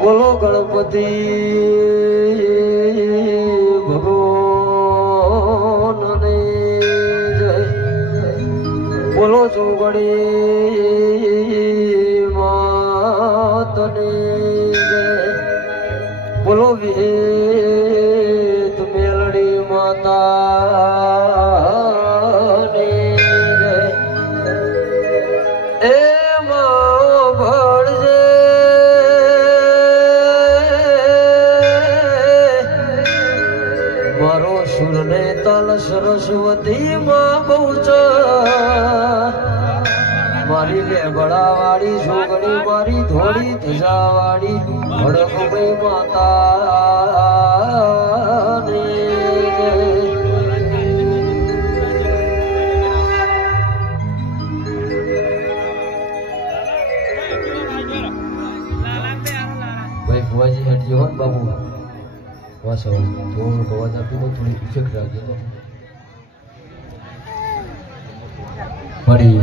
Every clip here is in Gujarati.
બોલો ગણપતિ ભગવાનને જય, બોલો ચોગડી માતને જય, બોલો વેદ મેલડી માતાને જય. એમાં ભળજે મારો સુરને તલ સરસ્વતી માં બહુચ, મારી લેબડાવાળી છોકરી મારી ધોળી ધજાવાળી હડકભાઈ માતાને ભાઈ ભુવાજી હેઠી હો બાબુ વાસો થોડું અવાજ આપી દો, થોડી ઇફેક્ટ રાખજો મારી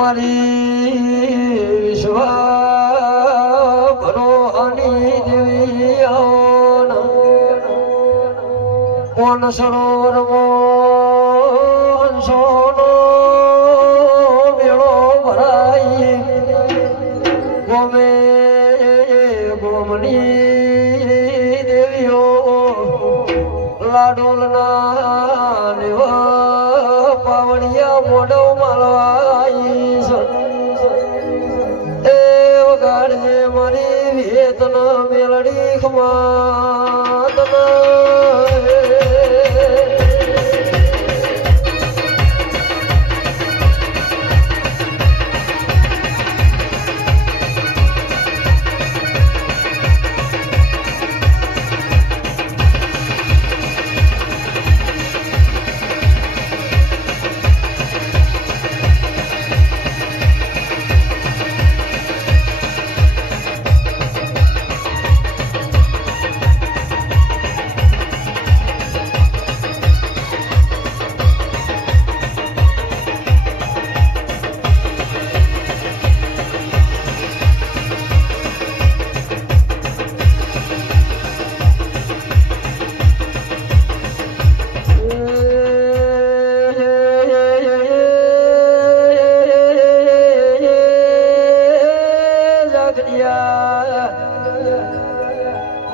મારી વિશ્વ ભરોહાની દેવી કોણ સરોવર સોનો મેળો ભરાઈ ગોમે ગોમની દેવીઓ લાડોલના પાવડિયા મોઢો માલવાઈ એ વગાડજે મારી વેતન મેલડી ખમાતના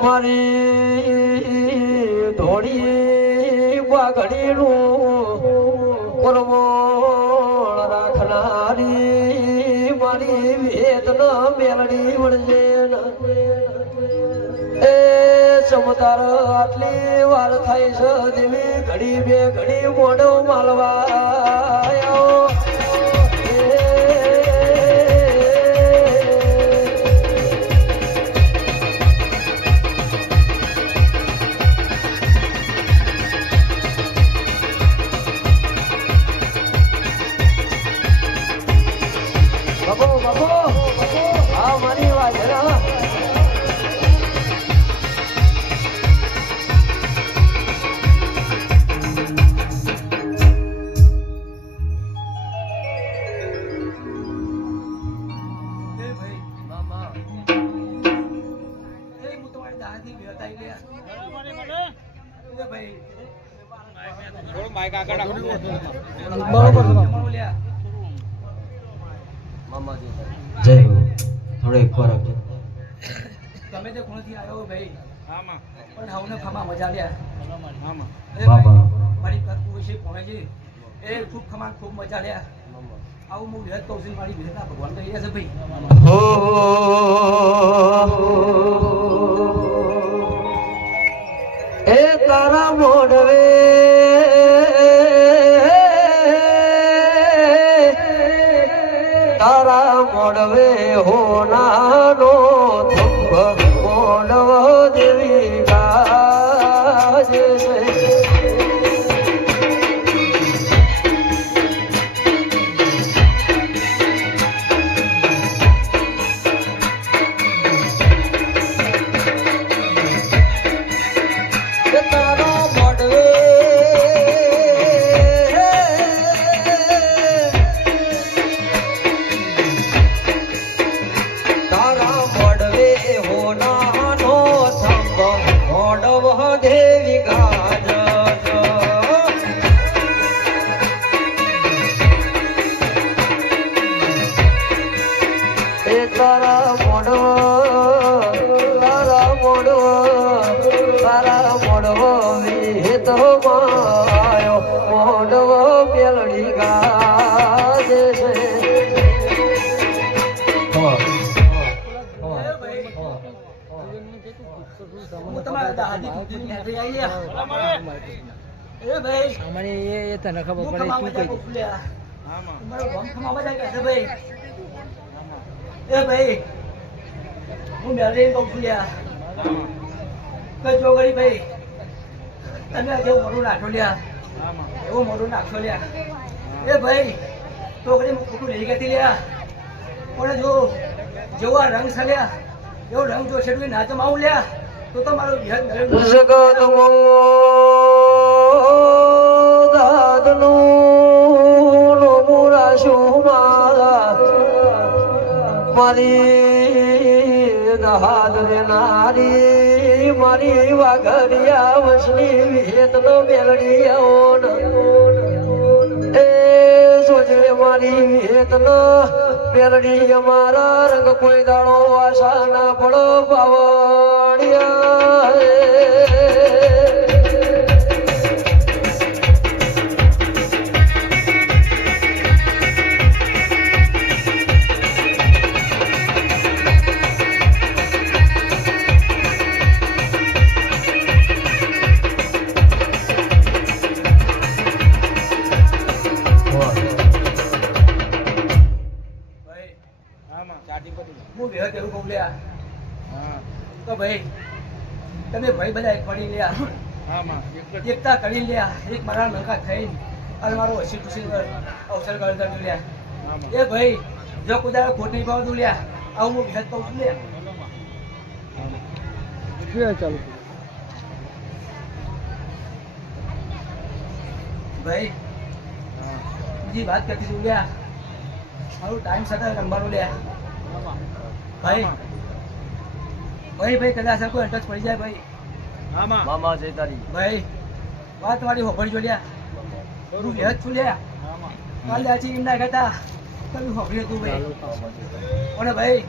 મારી ધોળી વાઘડીનું પરમોળ રાખનારી મારી વેદના મેલડી વળજે એ સમતાર આટલી વાર થાય છે દેવી ઘડી બે ઘડી મોઢો માલવા બાબો બાબો હા મારી વાત જય હો થોડો એક વાર આપજો તમે તે કોણથી આવ્યો ભાઈ પણ હવને ખમા મજા લ્યા બાબા મારી કરતું વિશે પહોંચે છે એ ખૂબ ખમા ખૂબ મજા લ્યા આવું હું વિહત કહું છું મારી વિહતના ભગવાન કહી રહ્યા છે ભાઈ એ તારા મોઢવે તારા મોઢવે હોનાનો થંભ મોઢવ દેવી ગાજે છે તને ખબર પડે શું કહી મારો ગમ ખમાવા જાય છે ભાઈ એ ભાઈ હું મેરે કહું છું લ્યા કે ચોગડી ભાઈ તમે જેવું મોઢું નાખો લ્યા એવું મોઢું નાખશો લ્યા એ ભાઈ ચોગડી ખોટું લઈ ગઈ લ્યા પણ જો જેવો આ રંગ છે લ્યા એવો રંગ જો છે ના જમાવું લ્યા તો મારો વિહત જગત મારી દહાદરે નારી મારી વાઘરિયા વસની વિહેતનો મેલડીયા એ સોજે મારી વિહેતનો મેલડી અમારા રંગ કોઈ દાડો આશા ના પડો પાવડિયા હું વિહત એવું કહું લ્યા તો ભાઈ તમે ભાઈ બધા એક પડી લ્યા એકતા કરી લ્યા એક મારા નંકા થઈને અને મારો હસી ખુશી અવસર કરી લ્યા એ ભાઈ જો કુદારા ખોટ નહીં પાવતું લ્યા આવું હું વિહત કહું છું લ્યા ચાલુ ભાઈ બીજી વાત કરતી છું લ્યા મારું ટાઈમ સાથે રમવાનું લ્યા ભાઈ ભાઈ કદાચ કોઈ અટક પડી જાય ભાઈ મામા જય તારી ભાઈ વાત વાળી હોભળી જો લ્યા હું વિહત છું લ્યા કાલે આજી એમ ના કહેતા તમે હોભળી હતું ભાઈ અને ભાઈ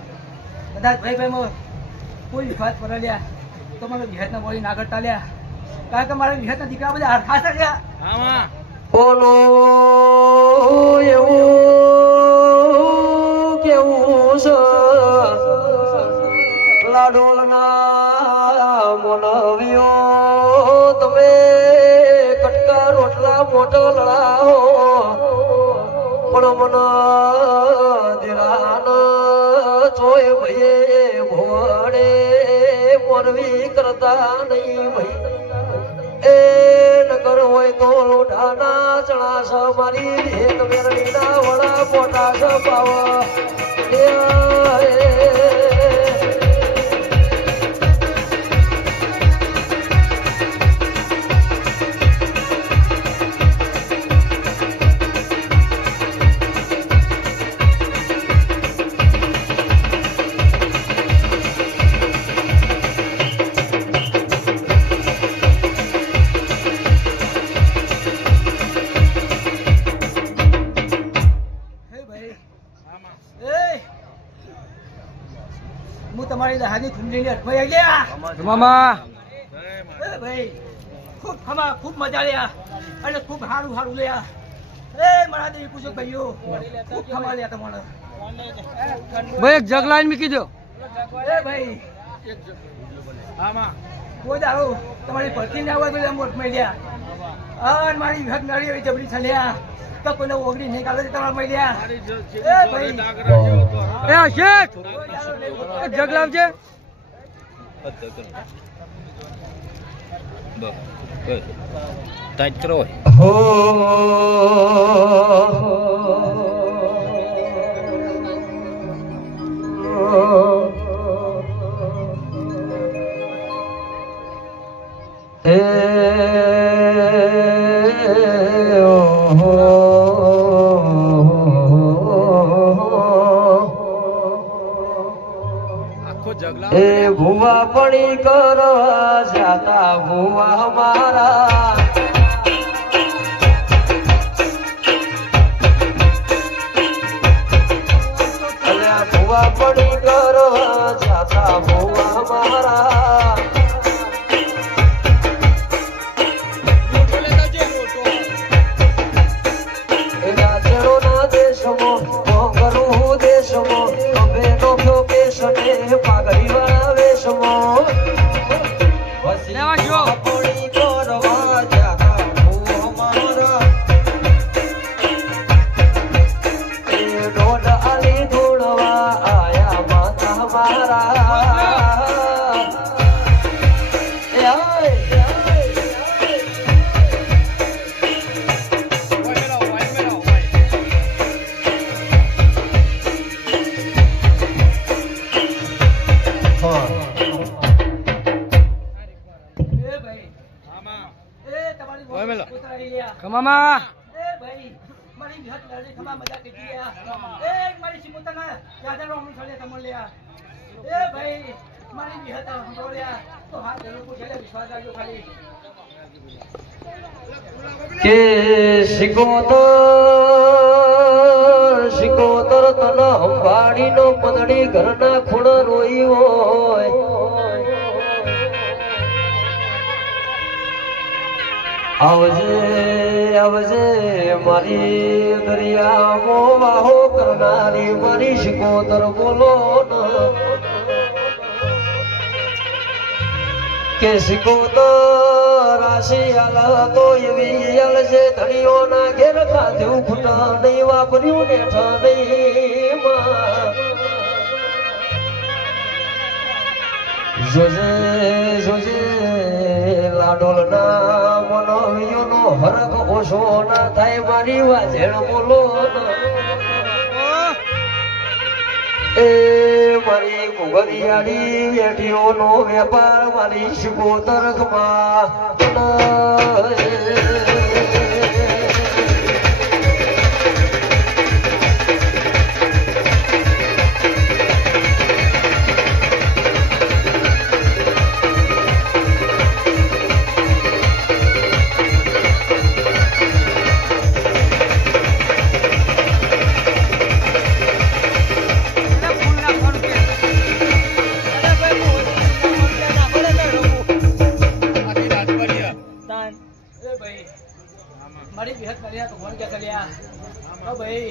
કદાચ ભાઈ કોઈ વિશ્વાસ પડે લ્યા તો મારે વિહતના બોલી ના કરતા લ્યા કારણ કે મારા વિહતના દીકરા બધા હરખા છે લ્યા બોલો એવું કેવું છે લાડોલના મોનવ્યો તમે કટકા રોટલા મોટો લડાવો પણ મન દિરાન ચોય ભયે ભોડે મોરવી કરતા નહીં ભાઈ એ નગર હોય તો લોઢાના ચણા મારી ભેટ મેરડીના વડા મોટા સપાવા હું તમારી દહાની ખુંડીની અઠવાઈ આવી ગયા મામા એ ભાઈ ખૂબ મજા લ્યા અને ખૂબ સારું સારું લ્યા એ મારા દેવી પૂછો ભાઈઓ ખૂબ ખમા લ્યા તમારે ભાઈ એક જગ લાઈન મૂકી દો એ ભાઈ કોઈ દાડો તમારી ભરતી ના હોય તો એમ મોટ મળ્યા અને મારી વિહત નળી એવી જબરી છલ્યા તો કોઈને ઓગળી નહીં કાઢો તમારે મળ્યા એ ભાઈ એ શેઠ એક જગ લાવજે ટાઈટ કરો હો આખો જગલા એ ભુવા પડી કરવા જાતા ભુવા મારા અલ્યા ભુવા પડી કરવા જાતા ભુવા મારા એ રાજ્યના દેશમાં મોંઘરું દેશમાં અમે નો કેશને પાઘડી વાળા વેશમાં લેવા જો. પડી કરવા જાતા ભુવા મારા એ દોડ આલી ધૂળવા આયા માતા મારા એ આય એ ભાઈ એ તમારી ઓય મેલો. ઉતરાઈ લ્યા કમામા એ ભાઈ મારી વિહત નળી ખમા મજા કરી લ્યા એ મારી સિમુતના યાદ રોમણી છોડ્યા તમને લ્યા એ ભાઈ મારી વિહત સંભળ્યા તો હાથ જરૂર પૂછે વિશ્વાસ રાખજો ખાલી કે શિકોતર તન હંભાડી નો પદડી ઘરના ખૂણ રોઈ હોય આવજે આવજે મારી દરિયામાં વાહો કરનારી મારી શિકોતર બોલો ન કે શિકોતર રાશિ આલ તો એવી આલ છે ધણીઓના ઘેર ખાધ્યું ખૂટા નહીં વાપર્યું નેઠા નહીં માં જોજે જોજે લાડોલના મનોવિયોનો હરખ ઓછો ના થાય મારી વાજેણ બોલો એ મારી ઘુઘરિયાળી વેઠીઓનો વેપાર મારી શિકોતર ખમા મારી વિહત નળિયા તો ફોન કે લ્યા ઓ ભાઈ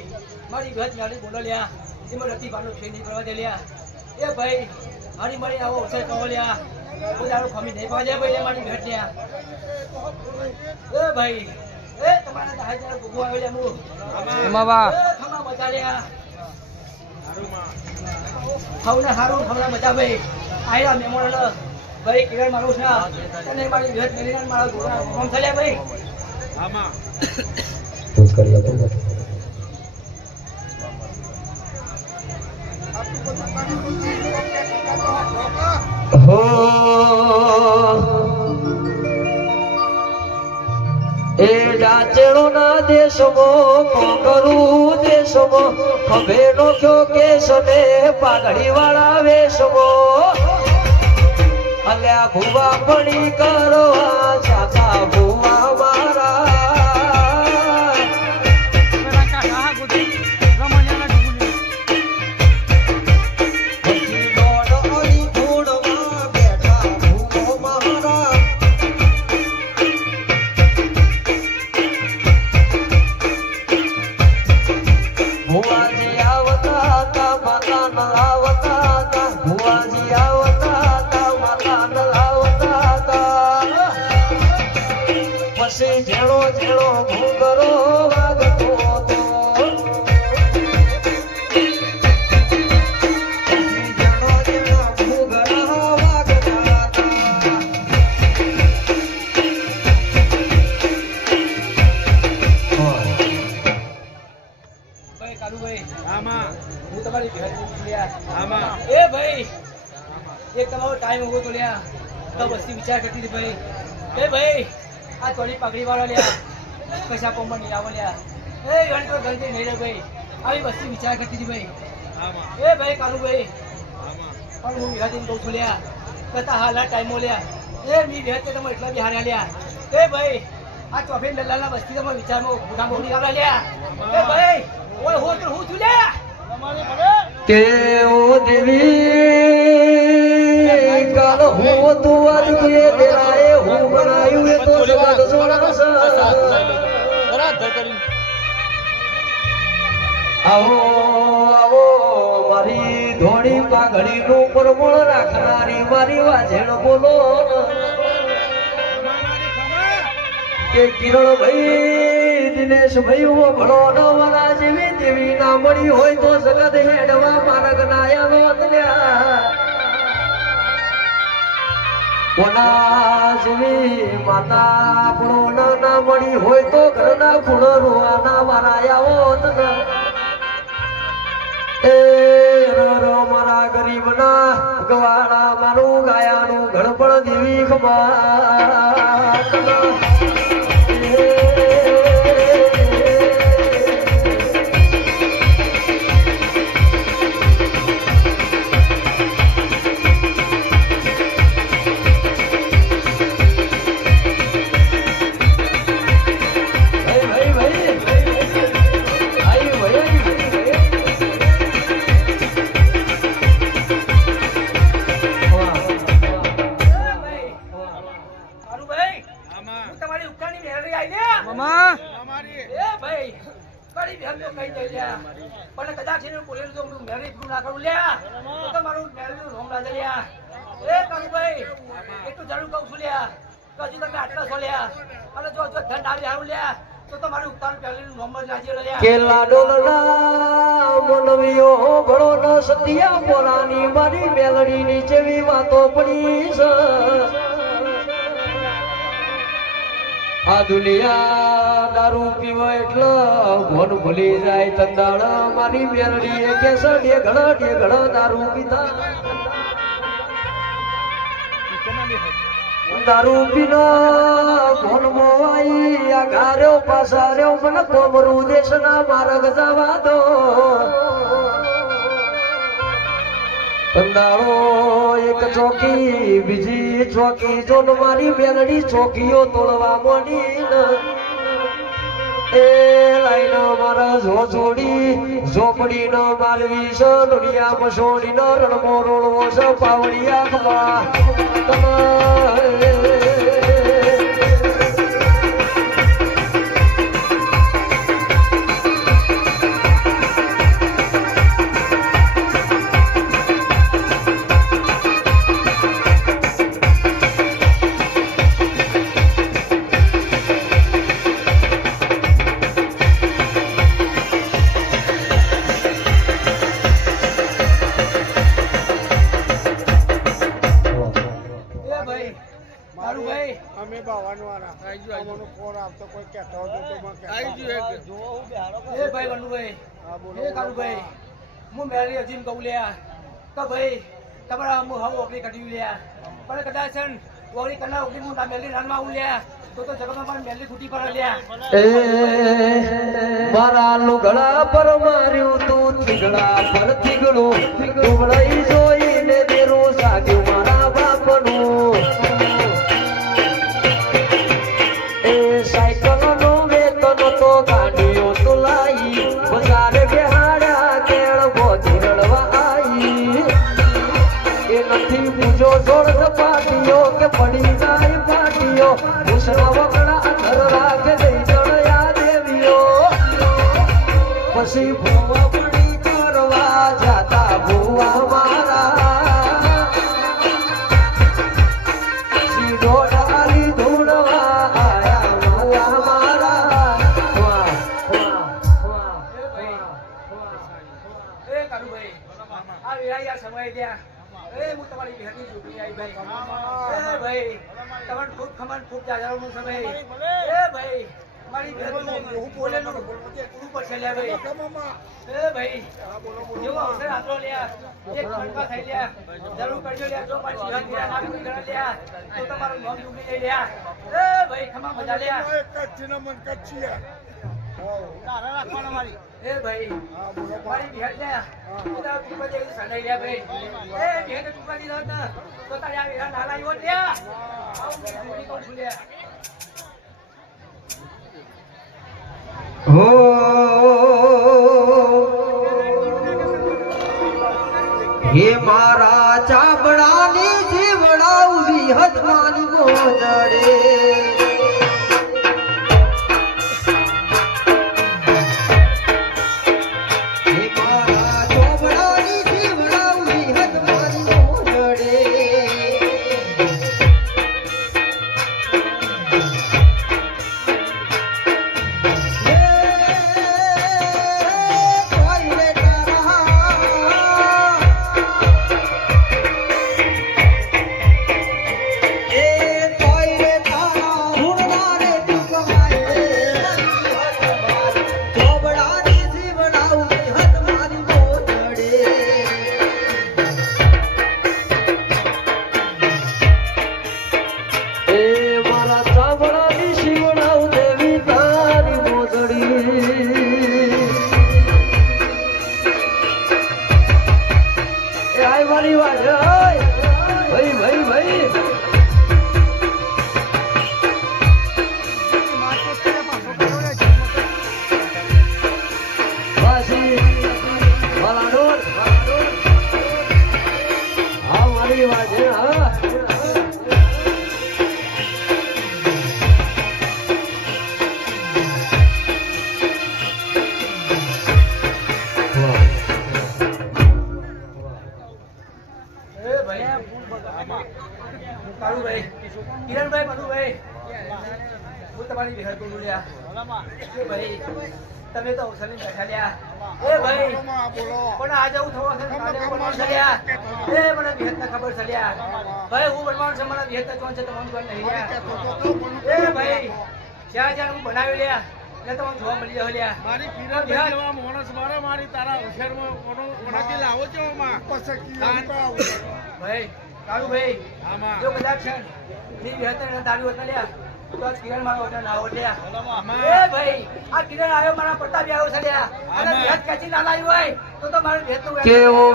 મારી વિહત નળી બોલો લ્યા એમાં રતી બાનો છે નહીં કરવા દે લ્યા એ ભાઈ મારી મારી આવો અવસર કહો લ્યા કોઈ દાડો ખમી નહીં પાડે ભાઈ મારી વિહત લ્યા એ ભાઈ એ તમારા દહાઈ જરા ગુગુ આવ્યો લ્યા હું મામા એ ખમા મજા લ્યા ખવને હારું ખવને મજા ભાઈ આયરા મેમોન ભાઈ કિરણ મારું છે તને મારી વિહત નળીના મારા ગુગા કોમ થયા ભાઈ તું કરી આપો હો એ ડાચેણો ના દેશમાં કોકરું દેશમાં ખભે નો ક્યો કેશને પાઘડી વાળા વેશમાં અલ્યા ભુવા પડી કરવા જાતા ભુવા મારા પછી દોડ ડોશી આવતા હતા માતા ન આવતા હતા ભુવાજી આવતા હતા માતા ન આવતા હતા પછી જેણો જેણો ઘૂંઘરો વાગતો હતો જેણો જેણો ઘૂંઘરા વાગતા હતા ભાઈ કાલુભાઈ આમાં હું તમારી ભેટ લ્યા આમાં એ ભાઈ એક તમારો ટાઈમ હોવો તો લ્યા તો વસ્તી વિચાર કરતી હતી ભાઈ એ ભાઈ આ થોડી પગડી વાળા લ્યા કશા કોમમાં નહીં આવો લ્યા એ ગણ તો ગણતી નહીં રે ભાઈ આવી વસ્તી વિચાર કરતી હતી ભાઈ આમાં એ ભાઈ કાલુભાઈ આમાં પણ હું વિહાતીને કહું છું લ્યા કતા હાલના ટાઈમો લ્યા એ મી વિહાત કે તમે એટલા બી હાર્યા લ્યા એ ભાઈ આ ચોફી દલાલના વસ્તી તમે વિચારમાં મોટા મોટી આવડા લ્યા એ ભાઈ ઓય હો તો હું છું લ્યા કે ઓ દેવી કાલ હું તું આજ કે દેરાએ હું બનાયું એ તો જગત સોરસ આવો આવો મારી ધોળી પાઘડીનું પરમળ રાખનારી મારી વાજેણ બોલો કે કિરણ ભાઈ દિનેશ ભાઈ ઓ ભણો ન વરા જેવી દેવી ના મળી હોય તો જગત હેડવા માર્ગ નાયા નોતલ્યા કોના જેવી માતા આપણો ના મળી હોય તો ઘરના ખૂણ રૂવાના મારાયા હોત ને એ રો મારા ગરીબના ગવાડા મારું ગાયાનું ઘડપણ દેવી ખબર કાલુભાઈ આમાં હું તમારી ઉપકારની મહેરબાની આઈ લ્યા મામા અમારી એ ભાઈ કડી બેન તો કઈ દઈ લ્યા પણ કદાચ એને બોલેલું તો હું મેરી પૂરું ના કરું લ્યા તો તમારું મેરીનું રોમ રાજા લ્યા એ કાલુભાઈ એટલું જરૂર કહું છું લ્યા તો હજી તમે આટલા છો લ્યા અને જો જો ધન આવી હારું લ્યા તો તમારું ઉતાર પહેલીનું રોમ જ રાજી લ્યા કે લાડોલના મનવીઓ ભળો ન સતિયા પોરાની મારી મેલડીની જેવી વાતો પડી છે આ દુનિયા દારૂ પીવો એટલે ભોન ભૂલી જાય તંદાણા મારી મેલડી એ કેસડીએ ઘણા દારૂ પીતા દારૂ પીનો ભોન મોવાઈ આ ગાર્યો પાસાર્યો મને કોમરું દેશના માર્ગ જવા દો તંદાળો એક ચોકી બીજી ચોકી જોન મારી મેલડી ચોકીઓ તોડવા માંડી ને એ લાઈનો મારા જોડી ઝોપડી નો માલવી છે દુનિયા મસોડી નો રણમો રોણવો છે પાવડિયા ખવા અમે બાવાનવાળા અમને ફોન આપતો કોઈ કહેતો હતો તો મને કહેતો. એ ભાઈ વલ્લુભાઈ હા, બોલો, એ કાલુભાઈ હું મેરી અજીમ કહું લ્યા તો ભાઈ તમારા હું હવે ઓકરી કાઢી લ્યા પણ કદાચ છે ને ઓકરી કરનાર ઓકરી હું મેલી રનમાં આવું લ્યા તો જગતમાં પણ મેલી ખૂટી પર લ્યા એ મારા લુગડા પર માર્યું તું થીગડા પર થીગડું ડુંગળી જોઈને દેરું સાગ્યું મારા બાપનું એ સાયકલ નો વેતન તો ગાડીઓ તો લાઈ બજારે બેહાડ્યા કેળ બોધી રડવા આઈ એ નથી પૂજો જોડ પાટીઓ કે પડી જાય પાટીઓ ભૂષણા વગડા ઘર રાખે દઈ જણયા દેવીઓ પછી ભૂવા પડી કાળુભાઈ આ વેળાયા સમય ત્યાં હું તમારી ભેટી ચૂકલી આવી ભાઈ ભાઈ તમારે ખૂબ ખમણ ખૂબ જાજાનું છે ભાઈ ભાઈ મારી ભેટ હું બોલેલું પૂરું પડશે લ્યા ભાઈ ભાઈ જેવો અવસર આપો લ્યા એક મણકા થઈ લ્યા જરૂર કરજો લ્યા જો પાછી હાથ લ્યા નામ ગણ લ્યા તો તમારું નામ ચૂકલી જઈ લ્યા ભાઈ ખમા મજા લ્યા તારા રાખવાના મારી ભાઈ મારી ભેટ લ્યા બધા ટુકડા જેવી સડાઈ લ્યા ભાઈ ભેટ ટુકડા દીધો ને તો તારે આ વિરા નાલા આવ્યો લ્યા આવું ચૂકલી કહું છું લ્યા હો હે મારા ચાબડાની જીવડાવી હદમાની મોજડે કિરણભાઈ મનુભાઈ હું તમારી વિહર બોલું લ્યા ભાઈ તમે તો અવસરની બેઠા લ્યા ભાઈ પણ આજે હું થવા છે કાલે હું બનવાનું છે લ્યા મને વિહતને ખબર છે લ્યા ભાઈ હું બનવાનું છે મને વિહતને કોણ છે તમને કોણ નહીં લ્યા ભાઈ જ્યાં હું બનાવી લ્યા એટલે તમને જોવા મળી જાવ લ્યા મારી કિરણ જેવા માણસ મારે મારી તારા હોશિયારમાં ઓનાથી લાવો છો માં ભાઈ કાળુભાઈ જો કદાચ છે ની વિહતને તાળી વતન લ્યા તો આજ કિરણ મારો વતન આવો લ્યા ભાઈ આ કિરણ આવ્યો મારા પ્રતાપ આવ્યો છે લ્યા અને વિહત ખેંચી ના લાવ્યો હોય તો મારું વિહત નું કેવો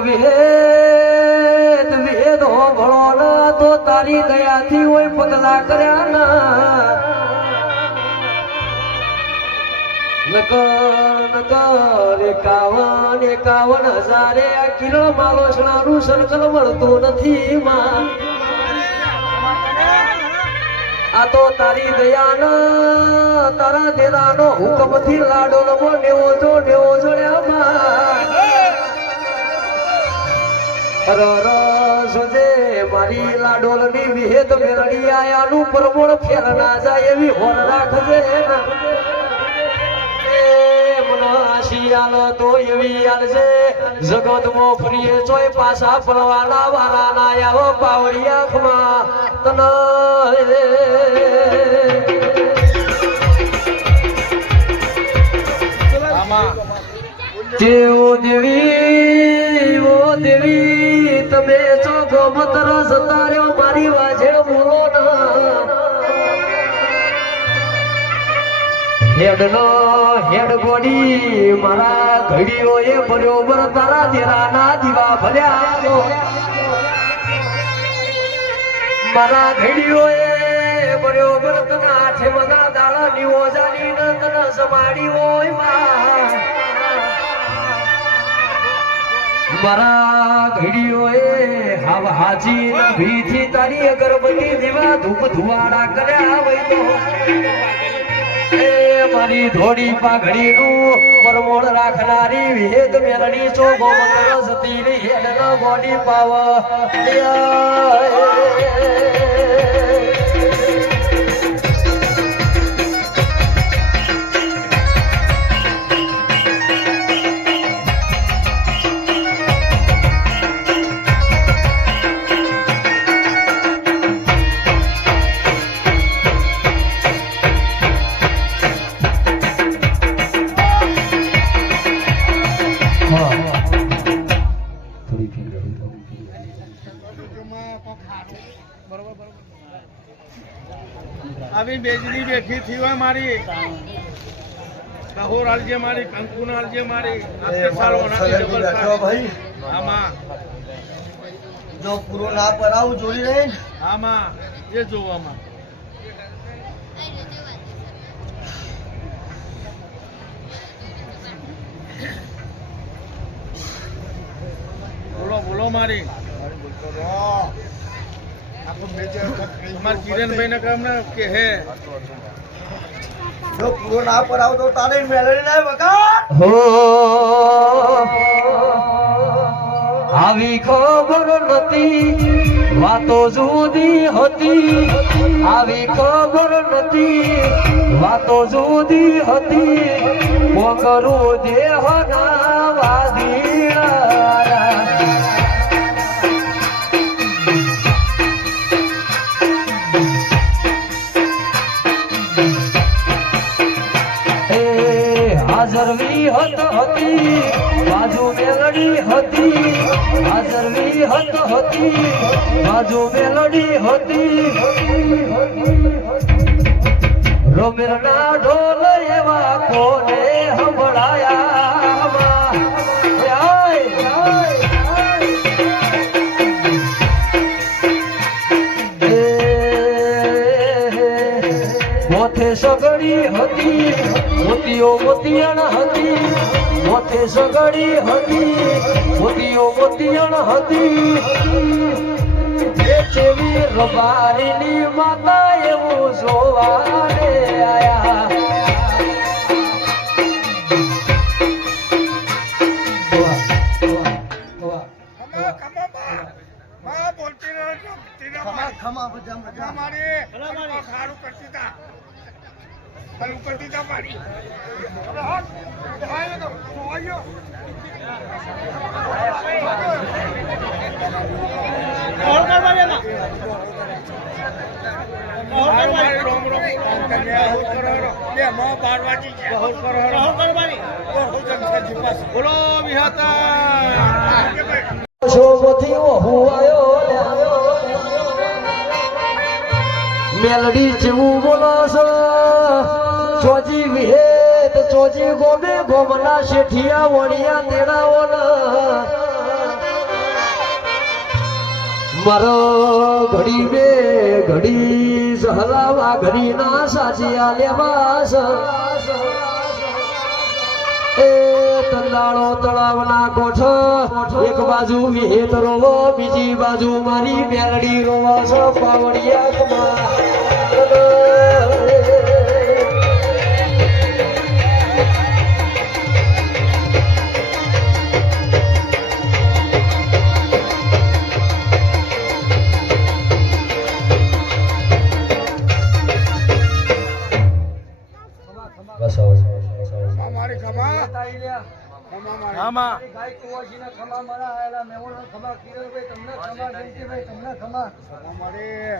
વેદ હો ભળો ના તો તારી દયાથી હોય પગલા કર્યા ના નકર એકાવન હજારે આ કિરણ માલોસણાનું સર્કલ મળતું નથી માં આ તો તારી દયાના તારા દેદાનો હુકમથી લાડો નેવો જોડ્યા માં રસજે મારી લાડોલની વિહેત મેળડી આયાનું પરમોળ ફેર ના જાય એવી હોર રાખજે શિયાલો તો એવી આલજે જગતમાં ફરીએ ચોય પાછા ફરવાના વારાના આવો પાવડી આંખમાં તને દેવી તમે ચોખો મતર સતાર્યો મારી વાજે બોલો હેડ ગોડી મારા ઘડીઓ એ બરોબર તારા દેરાના દીવા ભર્યા મારા ઘડીઓ એ બરોબર તને આઠે બધા દાડા નીવો જાની ને તને સમાડી હોય મારા ઘડીઓ એ હાજી ના ભીથી તારી અગરબત્તી દીવા ધૂપ ધુવાડા કર્યા હોય તો મારી ધોડી પાઘડી નું પરમોળ રાખનારી વિહેદ મેલડી ચોગો મંત્ર સતી હેડ ગોડી પાવ થોડી ફીલ આવી બેજરી બેઠી થી હોય મારી કહોર આલજે મારી કંકુન આલજે મારી આખે સાલ ઓનાથી ડબલ ભાઈ આમાં જો પૂરો ના પરાવું જોઈ રહે ને આમાં એ જોવામાં બોલો બોલો મારી તમાર કિરણભાઈ ને કામ ને કે હે જો પૂરો ના પરાવ તો તારે મેળવી ના વગર હો આવી ખબર નથી વાતો જુદી હતી આવી ખબર નથી વાતો જુદી હતી મોકરું દેહના વાદીણા હાજરવી હતી બાજુ મેલડી હતી હાજરવી હતી બાજુ મેલડી હતી રોમેરના ઢોલ એવા કોને સંભળાયા મોથે સગડી હતી મોતીઓ મોતિયણ હતી મોથે સગડી હતી મોતીઓ મોતિયણ હતી એ જેવી રબારીની માતા એવું જોવાને આયા ખમા બધા મજા સારું કરતી તા ચાલુ કરતી તા મારી બોલો વિહાતા શોભથી હુવાયો મેલડી જેવું બોલાસ ચોજી વિહેત ચોજી ગોમે ગોમના શેઠિયા વણિયા તેડાઓ મારો ઘડી બે ઘડી સહલાવા ઘડી ના સાચિયા લેવાસ એ તંદાળો તળાવના કોઠ એક બાજુ વિહેત રોવો બીજી બાજુ મારી મેલડી રોવાસ પાવડિયા કમા મારી ખમા આમાં ગાય કુવાજીના ખમા મારા આયેલા મેમોના ખમા કિરણભાઈ તમને ખમા જયંતિભાઈ તમને ખમા મારી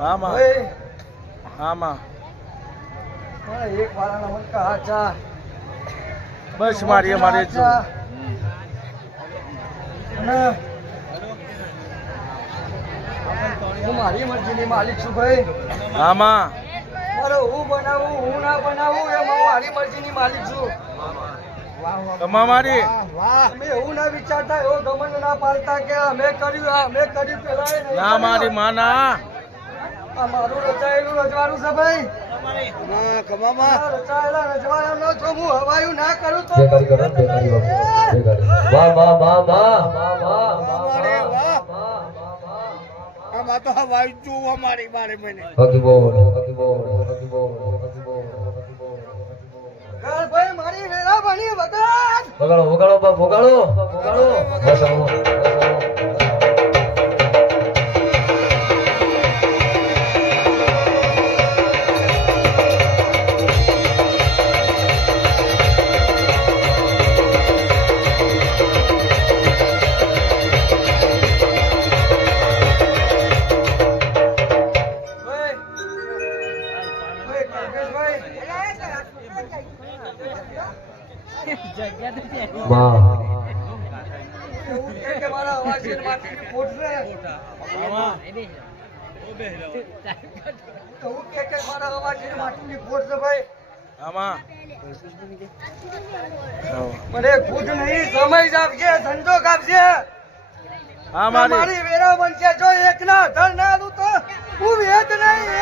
આમાં ભાઈ આમાં મારા એક વાળાના વંકા હાચા બસ મારી અમારે જો અને હું મારી મરજીની માલિક છું ભાઈ આમાં મારે હું બનાવું હું ના બનાવું એ હું મારી મરજીની માલિક છું તમા મારી અમે એવું ના વિચારતા એવો ગમન ના પાડતા કે અમે કર્યું પેલા એ નહીં ના મારી કર્યું. માના આ મારું રચાયેલું રજવાનું છે ભાઈ રચાયેલા રજવાના ન છો હું હવાયું ના કરું તો વાહ વાહ વાહ વાહ આમાં તો હવાઈ જોવા મારી મારે મને હકી બોલ ભાઈ મારી વેલા બની વગર વગાડો વગાડો બાપ વગાડો બસ આવો જગ્યા માં એવું કે મારા અવાજ છે માટીની ખોટ છે એવું કે મારા અવાજ છે માટીની ખોટ છે ભાઈ મને ખુદ નહીં સમય જ આપશે સંજોગ આપશે મારી વેરા બનશે જો એક ના ધર ના દઉં તો હું વેદ નહીં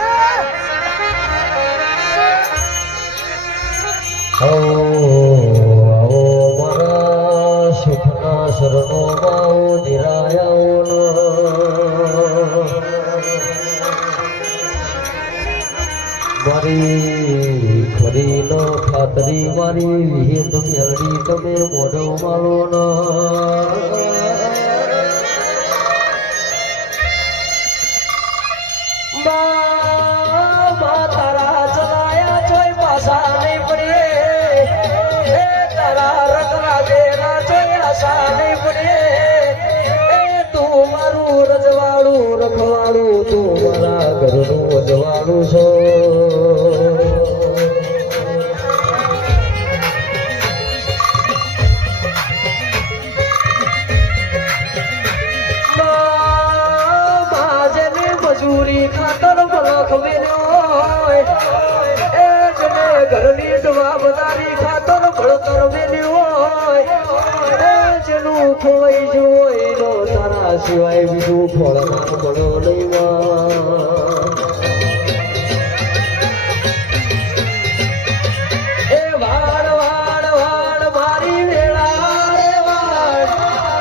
આવો મારા સુખના શરણોમાં ઉધીરાયા મારી ખરી ન ખાતરી મારી વિહિત મેળડી તમે મોઢો માલો તારા ચલાયા જોઈ પાછા નહીં પડીએ તારા રંગ લાગેલા જોઈ આશા નહીં પડીએ તું મારું રજવાડું રખવાડું તું મારા ઘરનું અજવાડું છો મજૂરી ખાતર મલખ મેલ્યો એ જને ઘરની જવાબદારી ખાતર ભણતર મેલ્યું હોય એ જેનું ખોવાઈ ગયું હોય નો તારા સિવાય બીજું ફળનાર મળો નહીં એ વાડ વાડ વાડ મારી વેળા રે વાડ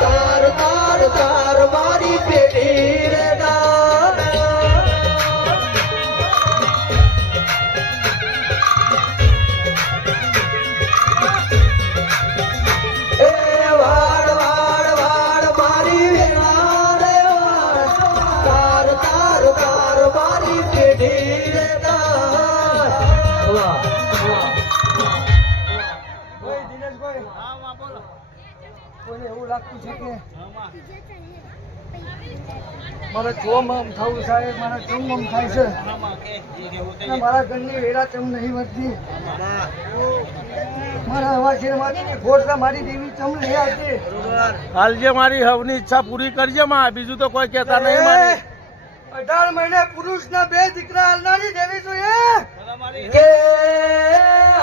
તાર તાર તાર મારી પેઢી રે એવું લાગતું છે કે મારે જોમ આમ થવું સાહેબ મારા ચમ આમ થાય છે અને મારા ઘરની વેરા ચમ નહીં વધતી મારા અવાજ છે મારી ઘોડતા મારી દેવી ચમ નહીં આવતી હાલજે મારી હવની ઈચ્છા પૂરી કરજે માં બીજું તો કોઈ કહેતા નહીં મારી 18 મહિને પુરુષના 2 દીકરા હાલનારી દેવી જોઈએ કે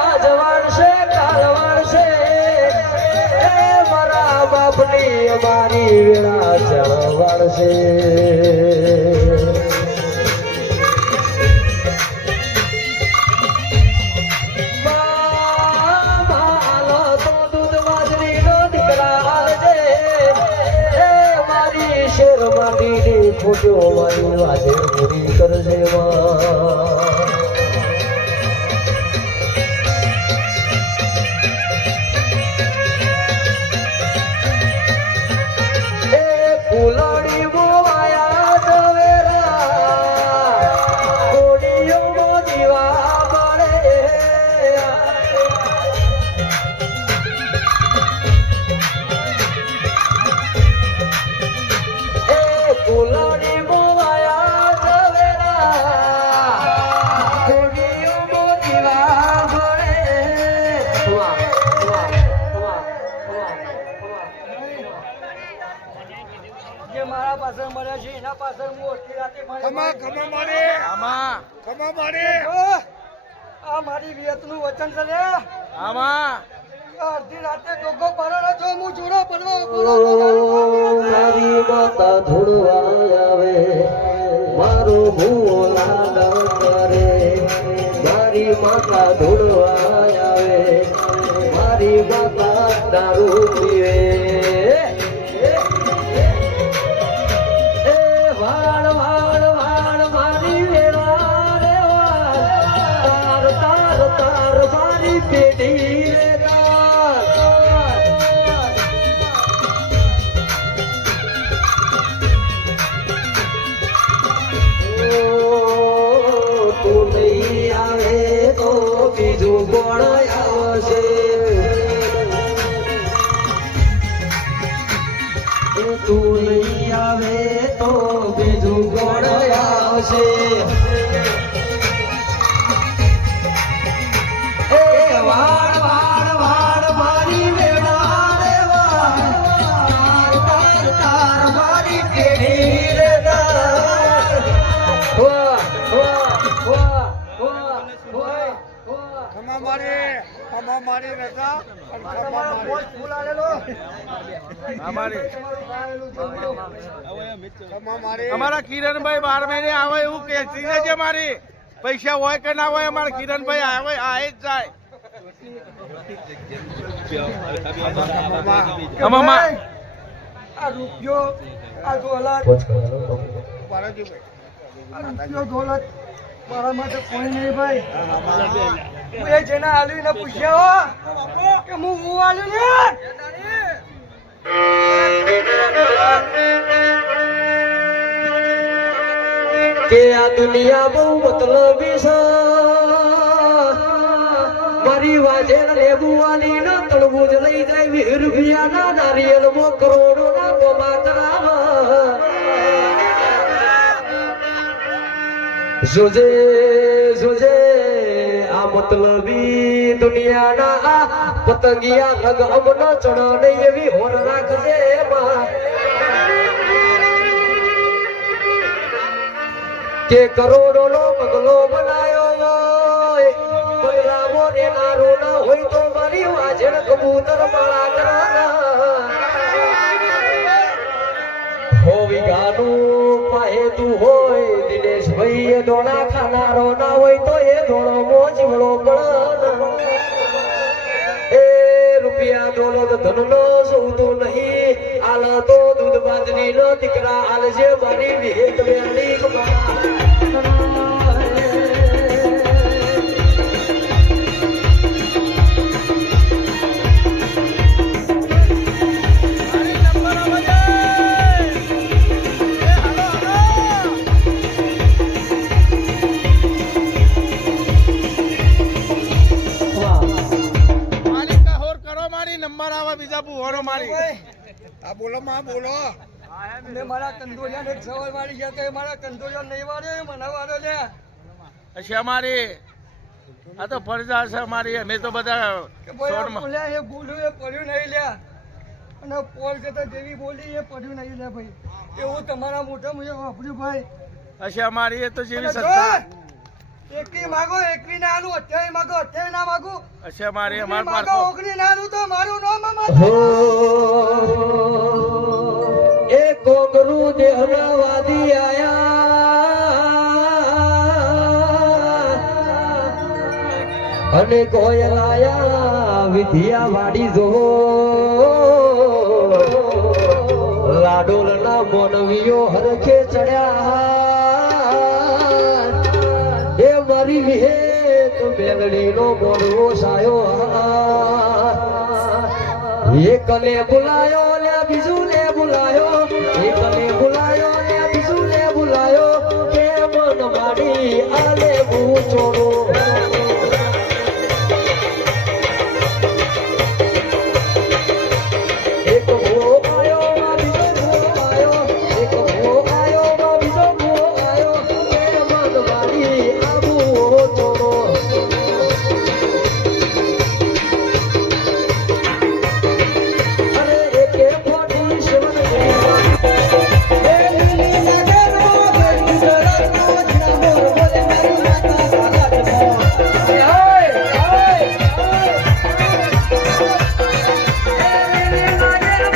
આજ વાળશે કાલ વાળશે મારા બાપની અમારી વેળા ચણ વાળશે હાલો તો દૂધ બાજરીનો દીકરા હાલજે મારી શેર માટીની ફોટો મારી વાજે પૂરી કરજે ફૂલડી મોવાયા દવેરા કોડીઓ દીવા મળે એ ફૂલડી મોવાયા દવેરા કોડીઓ દીવા મળે જે મારા પાછળ મળ્યા છે એના પાછળ હું અડધી રાતે આ મારી વિયતનું વચન છે લે અડધી રાતે ગોગો પાડો જો હું જોડો મારી માતા ધોળવા આવે મારો ભૂવો લાડ કરે મારી માતા ધોળવા આવે મારી માતા દારૂ પીવે વાળ વાળ વાળ મારી વેળા રે વાળ તાર તાર તાર મારી પેઢી રે તું નહીં આવે તો બીજું કોણ આવશે તું નહીં આવે તો બીજું કોણ આવશે એ વાળ વાળ વાળ મારી વેળા ખમા મારી રજા અને ખમા તમારો મારી. પોસ્ટ ફૂલ આલેલો. અમારી તમારું આલેલું છે બોલો. ખમા મારી. અમારા કિરણભાઈ 12 મહિને આવે એવું કે છે મારી પૈસા હોય કે ના હોય અમારા કિરણભાઈ આવે આ જ જાય અમામાં આ રૂપિયો આ ડોલર બાલાજીભાઈ. આ રૂપિયો ડોલર મારા માટે કોઈ નહીં ભાઈ. હું એ જેના આલ્યું એને પૂછ્યા કે હું આલ્યું ને કે આ દુનિયા બહુ મતલબી છે મારી વાજેણ લેબુવાલી ના તળબૂજ લઈ જાય 20 રૂપિયાના નારિયેળ મો કરોડો ના બોમા કરાવ જોજે જોજે આ મતલબી દુનિયાના આ પતંગિયા રગ અમનો ચડો નહીં એવી હોર રાખજે માં કે કરોડો નો બંગલો બનાયો હોય બંગલામો ને નારો ના હોય તો મારી વાજણ કબૂતર માળા કરાના હો વિગાનું પાહે તું હોય દિનેશભાઈ એ દોણા ખાનારો ના હોય તો એ દોણો મોજવડો પણ એ રૂપિયા દોલત ધનનો સૌદો નહીં આલા તો દૂધ બાજરી નો દીકરા આલજે મારી વિહેત વેલી માલિક કા હોર કરો મારી નંબર આવે બીજા પૂરો મારી હા બોલો માં બોલો. ને મારા કંદોરિયાને એક સવાલ વાળી ગયા કે મારા કંદોરિયા નહીં વાળે મને વાળો લે અચ્છા અમારી આ તો ફરજા છે અમારી અમે તો બધા કે ભાઈ આ શોર્ટમાં બોલ્યા એ બોલ્યું એ પડ્યું નહીં લ્યા અને પોલ કરતા જેવી બોલી એ પડ્યું નહીં લે ભાઈ એવું તમારા મોટા મુજબ વાપર્યું ભાઈ અચ્છા અમારી એ તો જેવી અને સત્તા જો, એકવી માગો એકવી ના આલું 28 માગો 28 ના માગો અચ્છા અમારી અમાર માગો પારકો 19 ના આલું તો મારું નામ હો માતા એ કોગરું દેહના વાદી આયા અને કોયલ આયા વિધિયા વાડી જો લાડોલ ના મોનવીઓ હરખે ચડ્યા એ મારી વિહેત બેલડી નો મોડવો સાયો એકને બુલાયો લે બીજું ને બુલાયો એકને બુલાયો લે બીજું ને બુલાયો કે મન માડી આલે બૂચોડો એક ભૂવો આયો માં બીજો ભૂવો આયો એક ભૂવો આયો માં બીજો ભૂવો આયો કે મન માડી આ બૂચોડો અરે એકે ફોટી શિવન એ લીલી લાગે નો ગઈ જરા નો જરા બોલે મારી માતા સાગર નો હાય હાય એ લીલી લાગે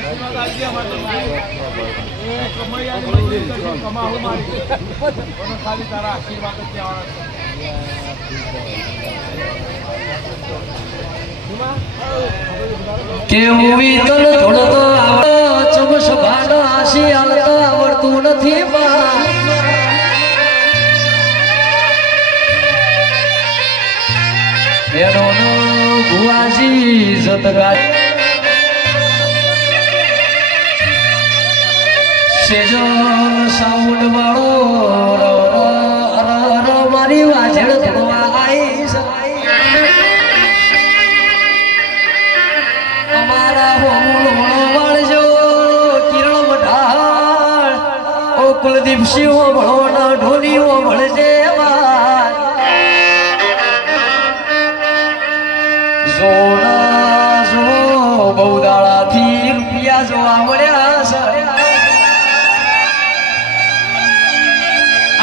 આશીર્વાદ આપજે અમારે એ કમૈયાની મજૂરી કરશે, કમાવું મારી પણ ખાલી તારા આશીર્વાદ જ દેવાના છે. કેવું વીતલ ધોળતો આવો ચમસ ભાનો આશી હાલતો આવડતું નથી બા એનો નો ભુવાજી જતગા સેજો સાઉન્ડ વાળો મારી વાજણ ધોવા આઈશ અમારા હોમુલ વાળજો કિરણ મઢાળ ઓ કુલદીપ સિંહ ભળો ના ઢોલીઓ ભળજે સોના સો બહુદાળાથી રૂપિયા જોવા મળ્યા છે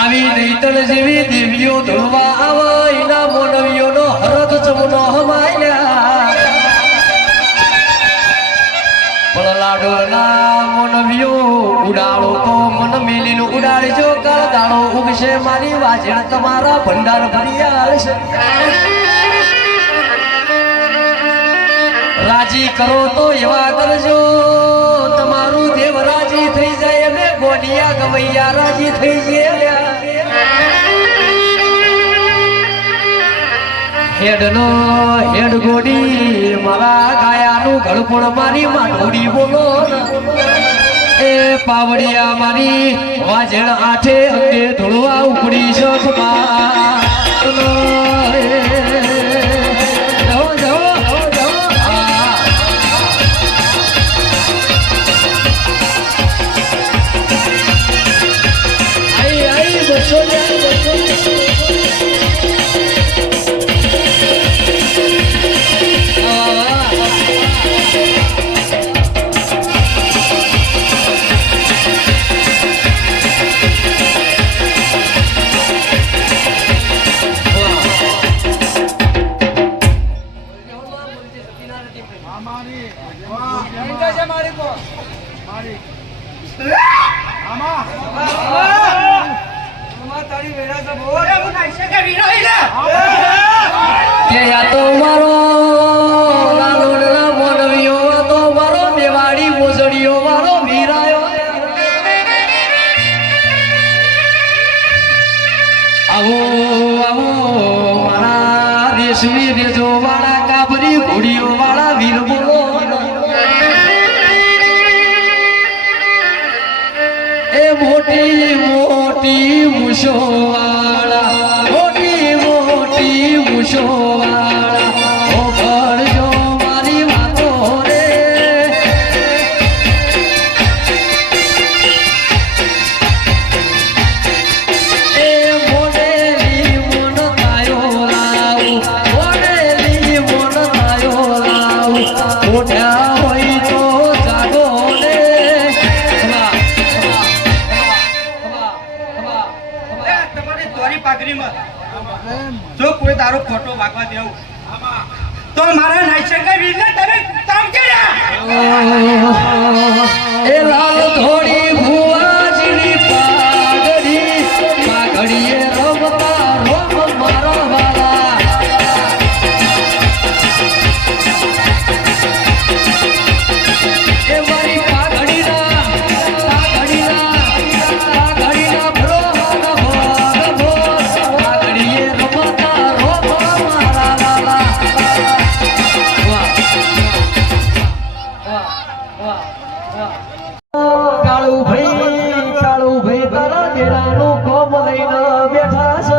આવી નૈતળ જેવી દેવીઓ ધોળવા આવે એના મોનવીઓનો હરખ ચમનો હમાયલા પણ લાડોના મોનવીઓ ઉડાડો તો મન મેલીનો ઉડાડજો કાળ દાડો ઉગશે મારી વાજણ તમારા ભંડાર ભરી આવશે રાજી કરો તો એવા કરજો તમારું દેવ રાજી થઈ જાય એમે ગોડિયા ગવૈયા રાજી થઈ ગયા હેડનો હેડ ગોડી મારા ગાયાનું ઘડપણ મારી માઠોડી બોલો એ પાવડિયા મારી વાજણ આઠે અંગે ધોળવા ઉપડી શકમાં કે આ તો મારો લાલોડના મોનવીઓ તો મારો મેવાડી મોજડીઓ મારો વીરાયો આવો આવો મારા રેશમી રેજો વાળા કાબરી ઘોડીઓ વાળા વીર બોલો એ મોટી મોટી મૂછો વાળા મોટી મોટી મૂછો વાળા ઓ ભરજો મારી વાતો રે એ મોડેલી મોન તાયો લાવું મોડેલી મોન તાયો લાવું મોઢા હોય તો જાગો ને જો કોઈ તારો ફોટો વાગવા દેવું તો મારા નાઈશંકર વીરને તમે તમ કર્યા એ લાલ થોડી ભુવાજીની પાઘડીએ રમતા રોમ મારા વાલા એ મારી પાઘડીના ભરો પાઘડીએ રમતા રોમ મારા વાલા કાળું ભાઈ તારા ડેરાનું કોમ લઈને બેઠા છે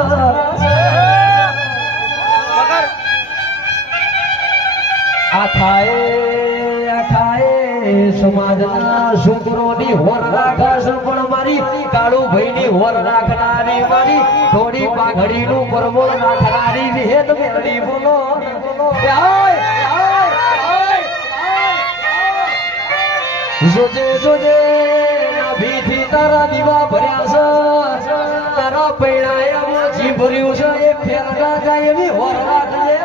આખાએ સમાજના છોકરોની હોર રાખશે પણ મારી કાળું ભાઈની હોર રાખનારી મારી થોડી પાઘડીનું પરમોળ રાખનારી વિહેદ મેળવી બોલો જોજે જોજે નાભીથી તારા દીવા ભર્યા છે તારા પૈણાયામાં જી ભર્યું છે એ ફેરડા જાય એવી હોર રાખજે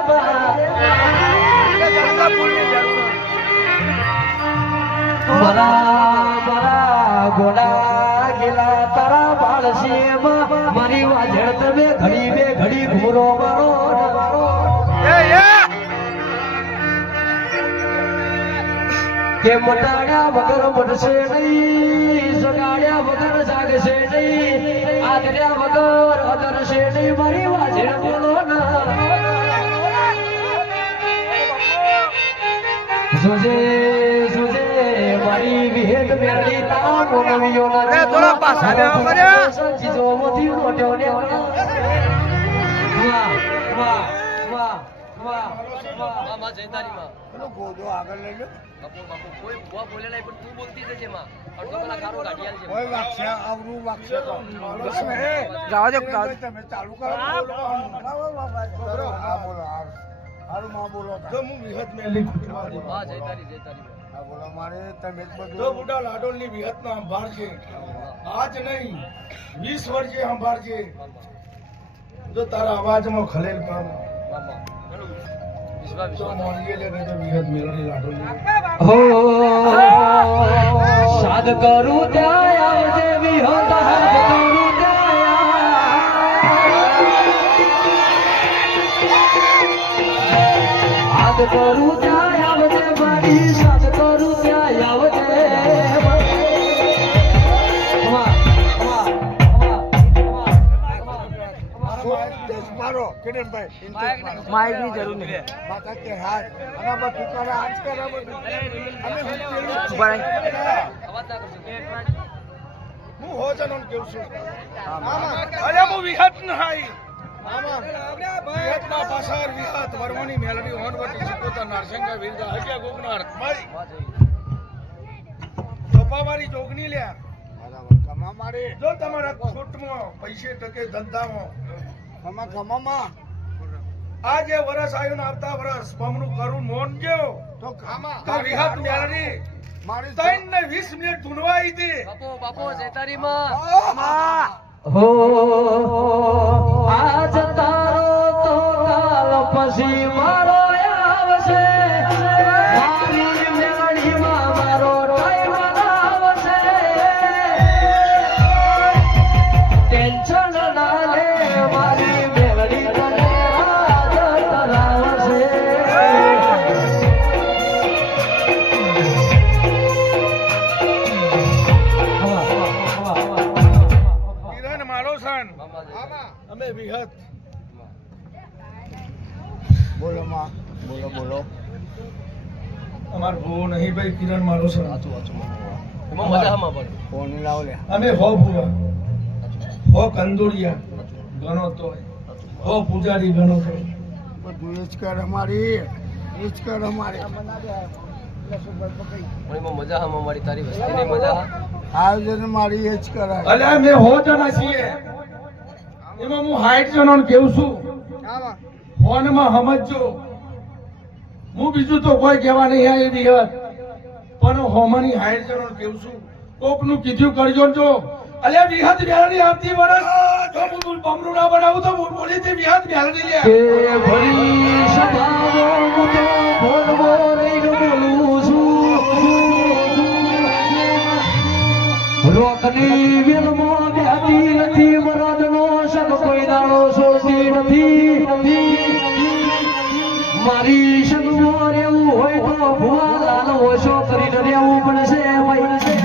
મારા ગોડા ગેલા તારા બાળસીમાં મારી વાજણ તમે ઘડી બે ઘડી ઘૂરો મારો કે મટાડ્યા વગર મળશે નહીં, જગાડ્યા વગર જાગશે નહીં, આદર્યા વગર અદરશે નહીં, મારી વાજણ બોલો ના જોજે જોજે મારી વિહેત મેળી તારા મોનવીઓ ના રે થોડા પાછા લેવા પડ્યા સંચીજો મોથી મોટ્યો ને વાહ વાહ વાહ વાહ વાહ માં જયતારી માં પેલો ગોદો આગળ લઈ લો બાપુ બાપુ કોઈ ભૂવા બોલે નહીં પણ તું બોલતી જજે માં અડધો કલાક ખારો ગાડી આલજે કોઈ વાગશે આવરું વાગશે તો જાવા દો તમે ચાલુ કરો હા બોલો હારું માં બોલો જો હું વિહત મેલી વાહ જયતારી જયતારી હા બોલો મારે તમે જ જો બધું બુડા લાડોલની વિહતનો સંભાળ છે આજ નહીં 20 વર્ષે સંભાળ છે જો તારા અવાજમાં ખલેલ કામ મામા વિશ્વા તો વિશ્વા મોનીએ લે તો વિહત મેળવી લાડોલની હો સાદ કરું ત્યાં આવજે વિહત હાથ કરું ત્યાં હાથ કરું ત્યાં આવજે મારી સાદ કરું ત્યાં આવજે વાહ વાહ મારો કિરણભાઈ ઇન્ટરેસ્ટ માઇક ની જરૂર નહીં માતા કે હાથ આના પર ઠુકારા હાથ કરા બધું અમે હું કેવું ઉભા રહી. અવાજ ના કરજો હું હો જનો કેવું છું અરે હું વિહત નહાઈ વિહતમાં પાસાર વિહત વર્મોની મેલડી હોનવટી સિકોતા નરસંગા વીરગા હગ્યા ગોગનાર મારી કપાવાળી જોગની લ્યા બરાબર કમા મારે જો તમારા ખોટમાં પૈસે ટકે ધંધામાં કમા કમામાં આ જે વરસ આવ્યું ને આવતા વરસ બમણું કરું મોનજો તો ખામા તો વિહત મેલડી મારી 3 ને 20 મિનિટ ધૂનવા આવી હતી બાપુ બાપુ જયતારી માં માં હો આજ તારો તો કાલ પછી મારો આવશે મારી મેળડીમાં મારો ટાઈમ આવશે ટેન્શન ના લે મારી મેળડી તને આજ તરાવશે કિરણ મારો સન અમે વિહત બોલો માં બોલો બોલો અમાર ભૂવો નહીં ભાઈ કિરણ મારો સન એમાં મજામાં પણ ફોન લાવ લે અમે હો ભૂવા હો કંદુરિયા ગણો તો હો પૂજારી ગણો તો બધું એ જ કર અમારી એ જ કર અમારી પણ એમાં મજામાં મારી તારી વસ્તીની મજા આયોજન મારી એ જ કરાય અલે અમે હો જણા છીએ એમાં હું 60 જણોને કેવું છું ફોનમાં સમજજો હું બીજું તો કોઈ કહેવા નહીં આવી વિહત પણ હોમાની 60 જણોને કેવું છું કોકનું કીધું કરજો ને જો અલે વિહત મેળવી આવતી વરસ જો હું બમરું ના બનાવું તો બોલી તે વિહત મેળવી લે કે ભરી સભાવો મુજો બોલવો રહીને બોલું છું રોકની વેલમાં બેહતી નથી મરદનો શક કોઈ દાડો છોડતી નથી મારી શકમાં રહેવું હોય તો ભુવા લાલ ઓછો કરીને રહેવું પડશે ભાઈ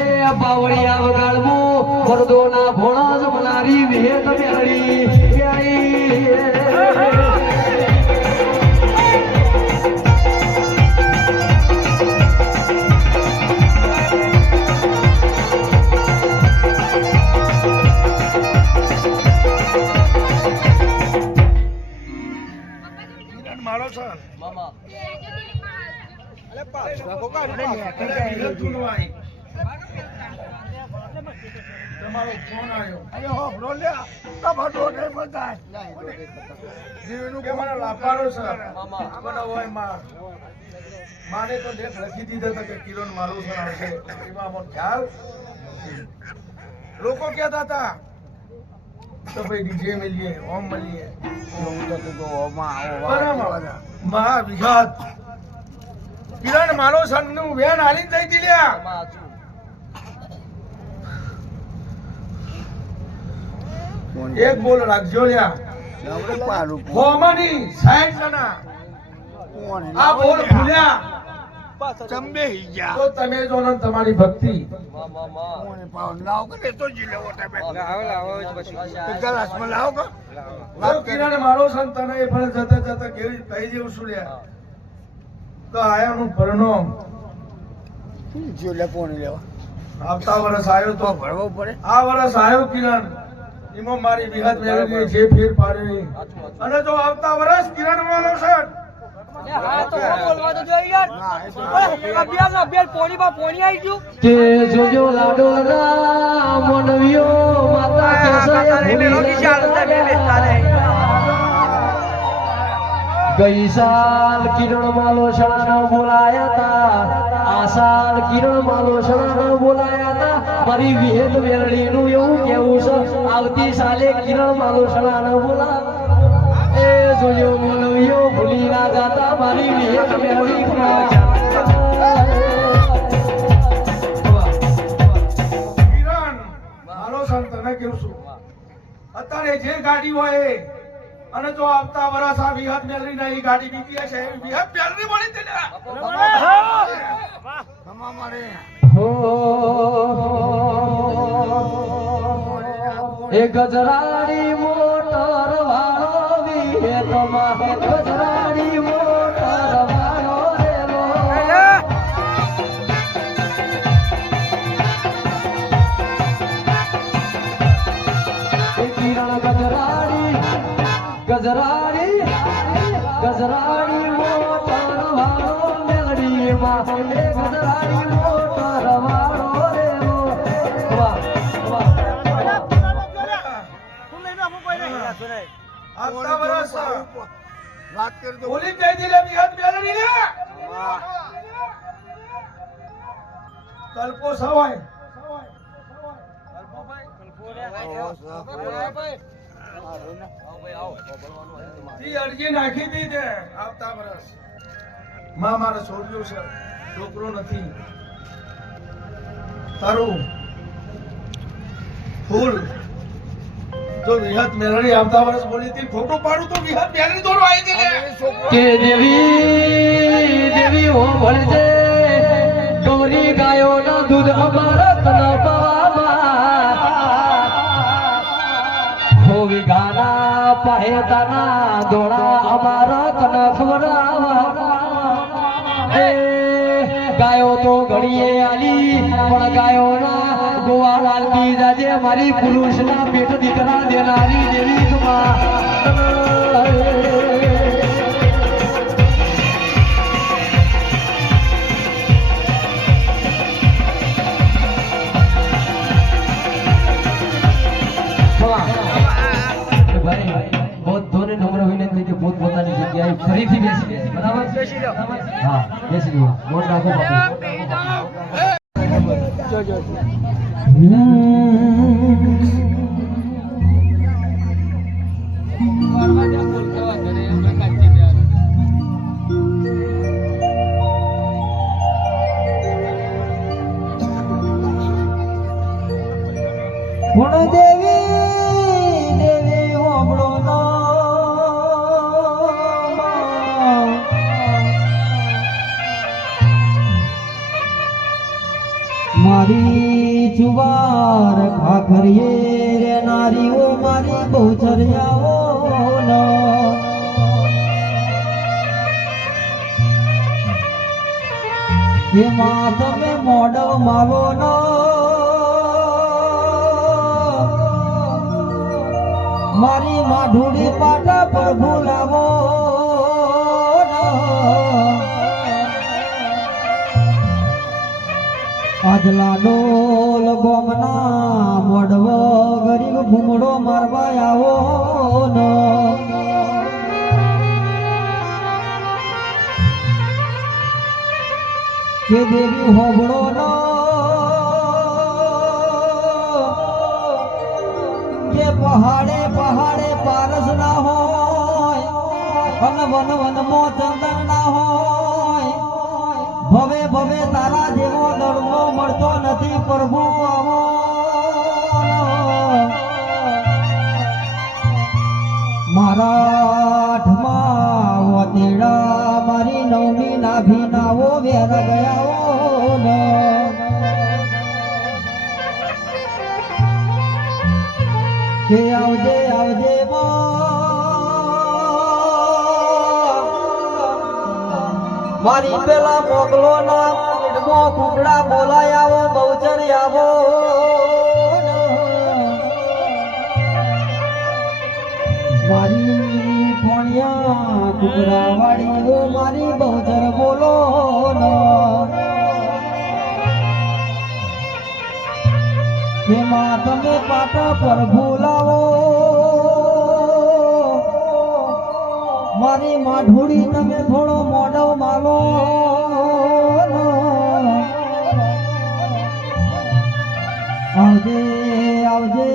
એ બાવળિયા વગાડવું મરદોના ભોળા જમનારી વિહેત મેળડી કિરણ મારો સન મામા વિહત ધૂનવાઈ તમારો ફોન આવ્યો અરે હો બ્રો લે તમારો ને બધાય જીવનું કે મારા લાપારો છે મામા. મને હોય માને તો લેખ લખી દીધા હતા કે કિરણ મારું સર આવશે એમાં મને ખ્યાલ નથી. લોકો કહેતા હતા તો ભાઈ ડીજે મળીએ ઓમ મળીએ હું તો તો ઓમાં આવો બરાબર મહા વિઘાત કિરણ મારો સન નું વેન હાલી જઈ દી લ્યા એક બોલ રાખજો લ્યા હોમની 60 જણા આ બોલ ભૂલ્યા ચંબે હી ગયા તો તમે જો ને તમારી ભક્તિ કોને પાવ લાવ કે તો જી લેવો તમે લાવો ગલાસમાં લાવો કે મારો કિરણ મારો સન તને એ પણ જતા જતા કેવી કહી દેવું છું લ્યા તો આયાનું પરણો જો લે કોને લેવા આવતા વર્ષ આવ્યો તો ભરવો પડે આ વર્ષ આવ્યો કિરણ એમાં મારી વિહત મેળવી જે ફેર પાડવી અને જો આવતા વર્ષ કિરણ વાળો છે કે જોજો લાડોરા મોનવીઓ માતા ગઈ સાલ કિરણ માલો શણા બોલાયા તા આ સાલ કિરણ માલો શણા બોલાયા તા મારી વિહેત વેરડી નું એવું કેવું છે આવતી સાલે કિરણ માલો શણા બોલા એ જોજો મોનવીઓ ભૂલી ના જાતા મારી વિહેત વેરડી કિરણ મારો સંત તને કેવું છું અત્યારે જે ગાડી હોય અને જો આવતા વર્ષ આ વિહત મેલરી ના ઈ ગાડી બીતી હશે એવી વિહત મેલરી મળી તે તમા મારે હો એ ગજરાડી મોટર વાળો વિહેતમાં ગજરાડી મોટર વાળો રેલો એ કિરણ ગજરાડી મોટર વાળો મેલડીમાં એ ગજરાડી મોટર વાળો રેલો વાહ વાહ આવતા વર્ષ વાત કરજો બોલી જઈ દીલે વિહત મેલરી ને કલ્પો સવાય તી અરજી નાખી દી તે આવતા વર્ષ માં મારો છોડ્યો છે છોકરો નથી તારું ફૂલ જો વિહત મેલડી આવતા વર્ષ બોલી તી ફોટો પાડું તો વિહત મેલડી દોરો આવી દી લે કે દેવી હો ભળજે ગૌરી ગાયો ના દૂધ અમારા તન પાવામાં હો વિઘાના પહેતાના દોડા અમારા તન ખવડાવા એ ગાયો તો ઘડીએ આલી પણ ગાયો ના ગોવા લાલતી જાજે મારી પુરુષના પેટ દીકરા દેનારી દેવી તુમા પોતાની જગ્યાએ ફરીથી બેસી જાય બરાબર બેસી જાઓ હા બેસી જાઓ મોન રાખો ગુણ દેવી ઓમળો મારી જુવાર ખાખરીએ રે નારીઓ મારી બહુચર્યાઓ એમાં તમે મોડવ માવો ન મારી માઢુડી પાટા પર ભૂલાવો આજલા ડોલ ગોમના મોડવો ગરીબ ભૂમડો મારવા આવો ન કે દેવી હોબળો ન કે પહાડે પહાડે પારસ ના હોય વન વન વન મો ચંદન ના હોય ભવે ભવે તારા જેવો દળનો મળતો નથી પ્રભુ આવો મારા ઠમા વતેડા મારી નવમી નાભી નાવો વેર ગયાઓ ને કે આવજે આવજે મારી પેલા મોગલો ના કુકડા બોલાય આવો બહુચર આવો મારી ફોણિયા કુકડા વાળી મારી બહુચર બોલો એમાં તમે પાટા પર ભૂલાવો મારી માઢુડી તમે થોડો મોઢો માલો આવજે આવજે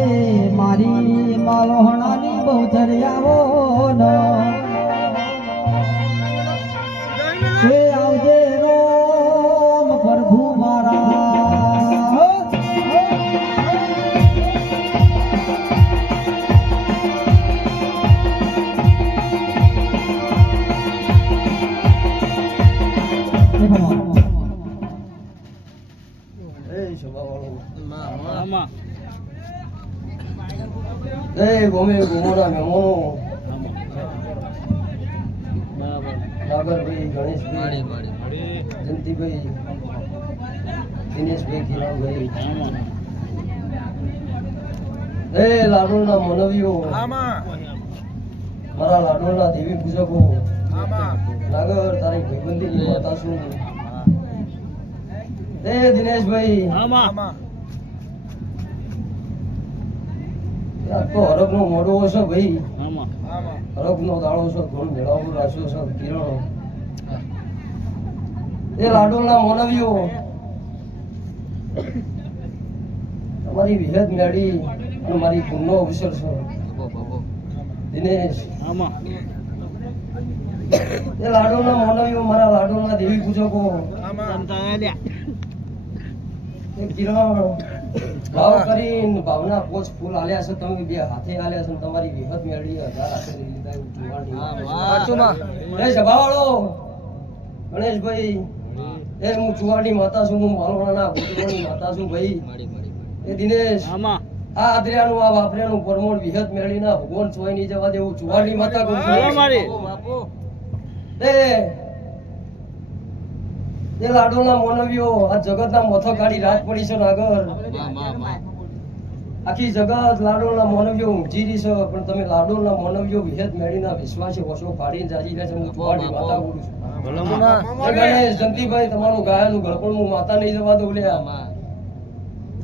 મારી માલોહણાની બહુચર આવો હે આવજે રોમ પ્રભુ મારા ગોમે ગોમોના મહેમાનો નાગરભાઈ ગણેશભાઈ જયંતિભાઈ દિનેશભાઈ કિરણભાઈ લાડોળના મનવીઓ મારા લાડોળના દેવી પૂજકો નાગર તારી ભાઈબંધી માતા શું દિનેશભાઈ તો હરક નો મોઢો હશે ભાઈ હરક નો દાડો છે ઘણું મેળાવું રાખ્યો છે કિરણ એ લાડોળના મોનવીઓ તમારી વિહત મેળી અને મારી ગુણનો અવસર છે દિનેશ એ લાડોળના મોનવીઓ મારા લાડોળના દેવી પૂજકો કિરણ ભાવ કરીને ભાવના પોચ ફૂલ આલ્યા છે તમે બે હાથે આલ્યા છે તમારી વિહત મેળવી 1000 હાથે લીધા જુવાડી સભાવાળો ગણેશભાઈ હું ચુવાડી માતા છું હું માલવાના ભૂતવાની માતા છું ભાઈ એ દિનેશ આ આદર્યાનું આ વાપર્યાનું પરમોણ વિહત મેળવીના ભગવાન ચોય નહીં જવા દેવું ચુવાડી માતા કહું એ લાડોના મોનવીઓ આ જગતના મોથો કાઢી રાત પડી છે નાગર આખી જગત લાડોના મોનવીઓ ઊંઘી છે પણ તમે લાડોના મોનવીઓ વિહેત મેળીના વિશ્વાસી વસો કાઢીને જાજી રહ્યા છે હું તમારી માતા બોલું છું ગણેશ જંતીભાઈ તમારું ગાયનું ગળપણ હું માતા નહીં જવા દઉં લ્યા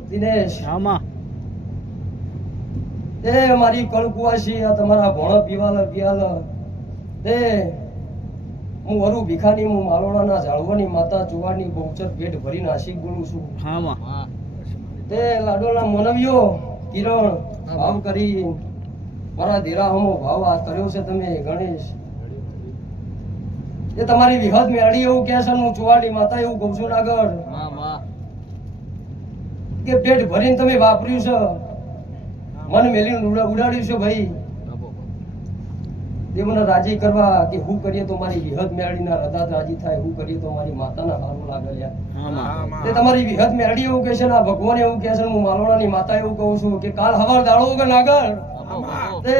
દિનેશ એ મારી કળકુવાસી આ તમારા ભોણા પીવાલ હું વરુ ભીખાની હું માલોડાના ઝાડવાની માતા ચુવાડની બહુચર પેટ ભરીને આશીક બોલું છું તે લાડોના મોનવીઓ કિરણ ભાવ કરી મારા ધીરાહમો ભાવ આ કર્યો છે તમે ગણેશ એ તમારી વિહદ મેળી એવું કહે છે હું ચુવાડની માતા એવું કહું છું આગળ કે પેટ ભરીને તમે વાપર્યું છે મન મેલીને ઉડાડ્યું છે ભાઈ દેવને રાજી કરવા કે હું કરીએ તો મારી વિહદ મેળીના હૃદય રાજી થાય હું કરીએ તો મારી માતાના હારું લાગે લ્યા તે તમારી વિહદ મેળી એવું કહે છે ને ભગવાન એવું કહે છે હું માલવાડાની માતા એવું કહું છું કે કાલ હવાર દાડો કે નાગર તે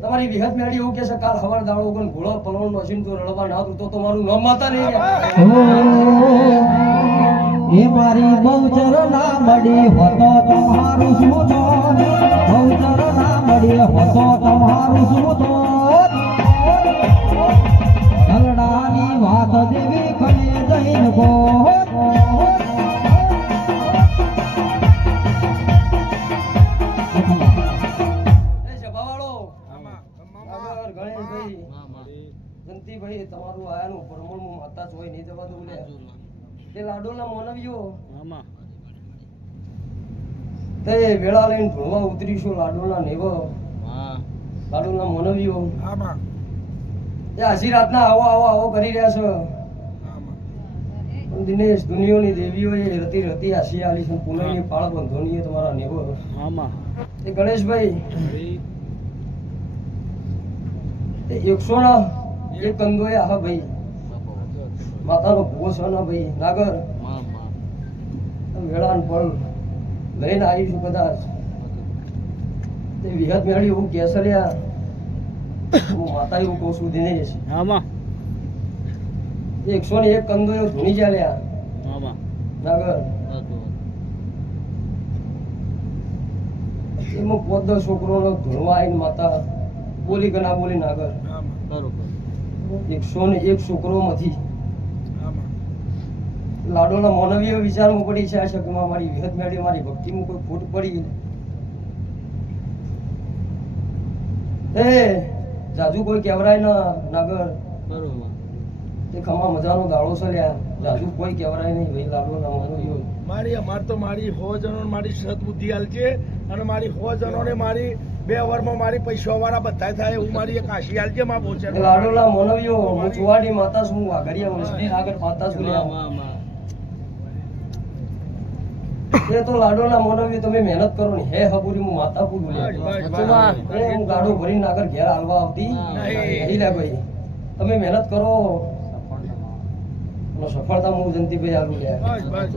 તમારી વિહદ મેળી એવું કહે છે કાલ હવાર દાડો કે ઘોડો પલવણ મશીન તો રડવા ના તો તમારું નામ માતા નહીં એ મારી બહુચર ના મળી હોતો તમારું શું તો બહુચર ના મળી હોતો તમારું શું તો હલડાની વાત દેવી ખને જઈને ગો ગણેશભાઈ તમારું આયાનું પરમણ માતા જોઈ નહીં જવા દઉં તે લાડોના મોનવીઓ તે વેળા લઈને ભણવા ઉતરીશું લાડોના નેવ લાડોના મોનવીઓ એ આશી રાતના આવો આવો આવો કરી રહ્યા છો દિનેશ દુનિયાની દેવીઓએ રતી રતી આશી આલી છે પુનઃની પાળ બંધોની તમારા નેવો આમાં એ ગણેશભાઈ એ 101 કંદોએ આહા ભાઈ માતાનો ભૂવો છે ને ભાઈ નાગર વેળાન પળ લઈને આવી છું કદાચ તે વિહત મેળી એવું કેસરિયા હું માતા એવું કહું છું દિનેશ આમાં 101 કંદો એવું ધૂણી ચાલ્યા આમાં નાગર એમાં 5-10 છોકરોનો ધૂણવા આવીને માતા બોલી કે ના બોલી નાગર બરોબર 101 છોકરોમાંથી લાડોના માનવીય વિચારમાં પડી છે આ શકમાં મારી વિહત મેળી મારી ભક્તિમાં કોઈ ખોટ પડી એ જાજુ કોઈ કહેવરાય ના નાગર બરોબર તે ખમા મજાનો દાડો છે લ્યા જાજુ કોઈ કહેવરાય નહીં ભાઈ લાડોના માનવીઓ મારી અમાર તો મારી 100 જણોને મારી સદબુદ્ધિ આલજે અને મારી 100 જણોને મારી 2 વરમાં મારી પૈસા વાળા બધા થાય એવું મારી એક આશી આલજે માં બોચે એ લાડોના માનવીઓ હું ચુવાડી માતા છું હું વાઘરિયા વંશની આગળ માતા છું લ્યા એ તો લાડોના માનવીઓ તમે મહેનત કરો ને હે હબુરી હું માતા પૂરું લ્યા એ હું ગાડો ભરીને આગળ ઘેર હાલવા આવતી નહીં લ્યા ભાઈ તમે મહેનત કરો અને સફળતા હું જંતીભાઈ આલું લ્યા બસ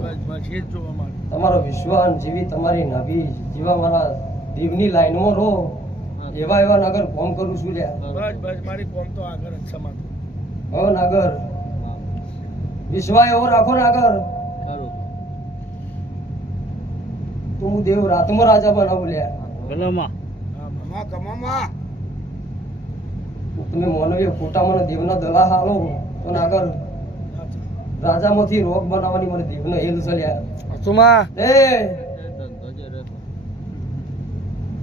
એ જ જોવા મારે તમારો વિશ્વાસ જેવી તમારી નાભી જેવા મારા દેવની લાઈનમાં રહો એવા નાગર કોમ કરું છું લ્યા બસ મારી કોમ તો આગળ જ સમાત હવે નાગર વિશ્વાસ એવો રાખો નાગર તો હું દેવ રાતમાં રાજા બનાવું લ્યા ભલામાં તમે માનવીય ખોટા મને દેવના દલા હાલો તો નાગર રાજામાંથી રોગ બનાવવાની મને દેવનો હેલ ચલ્યા સુમા એ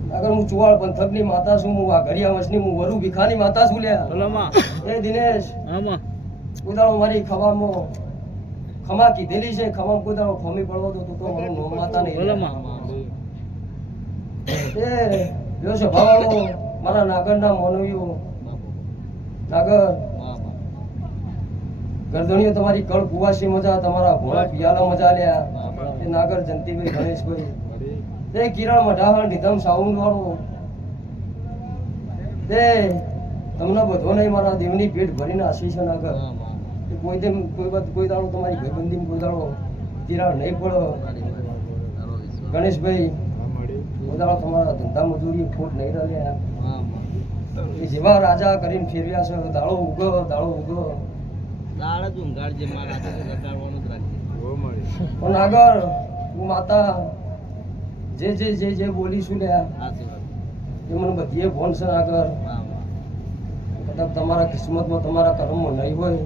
નાગર હું ચુવાળ પંથકની માતા છું હું વાઘરિયા વંશની હું વરુ ભીખાની માતા છું લ્યા ભલામાં એ દિનેશ આમાં ઉદાળો મારી ખવામાં ખમા કીધેલી છે ખમા ઉદાળો ખોમી પડવો તો તું તો મારું નોમ માતા નહીં ભલામાં એ લ્યો છે ભાવાળો મારા નાગરના માનવીઓ નાગર ગરદણીઓ તમારી કળ કુવાસી મજા તમારા ભોળા પિયાલા મજા લ્યા એ નાગર જંતીભાઈ ગણેશભાઈ તે કિરણ મઢાહણ નિધમ સાઉન્ડ વાળો તે તમને બધો નહીં મારા દેવની પેટ ભરીને આશીષ છે નાગર કોઈ તેમ કોઈ દાડો તમારી ભાઈબંધી કોઈ દાડો તિરાડ નહીં પડો ગણેશભાઈ કોઈ દાડો તમારા ધંધા મજૂરી ખોટ નહીં રહ્યા એ જેવા રાજા કરીને ફેરવ્યા છે દાડો ઉગો દાળ જ ઊંઘાડજે મારા રટાડવાનું જ રાખજે પણ આગળ હું માતા જે બોલીશું લ્યા એ મને બધીએ ફોન છે આગળ કદાચ તમારા કિસ્મતમાં તમારા કર્મમાં નહીં હોય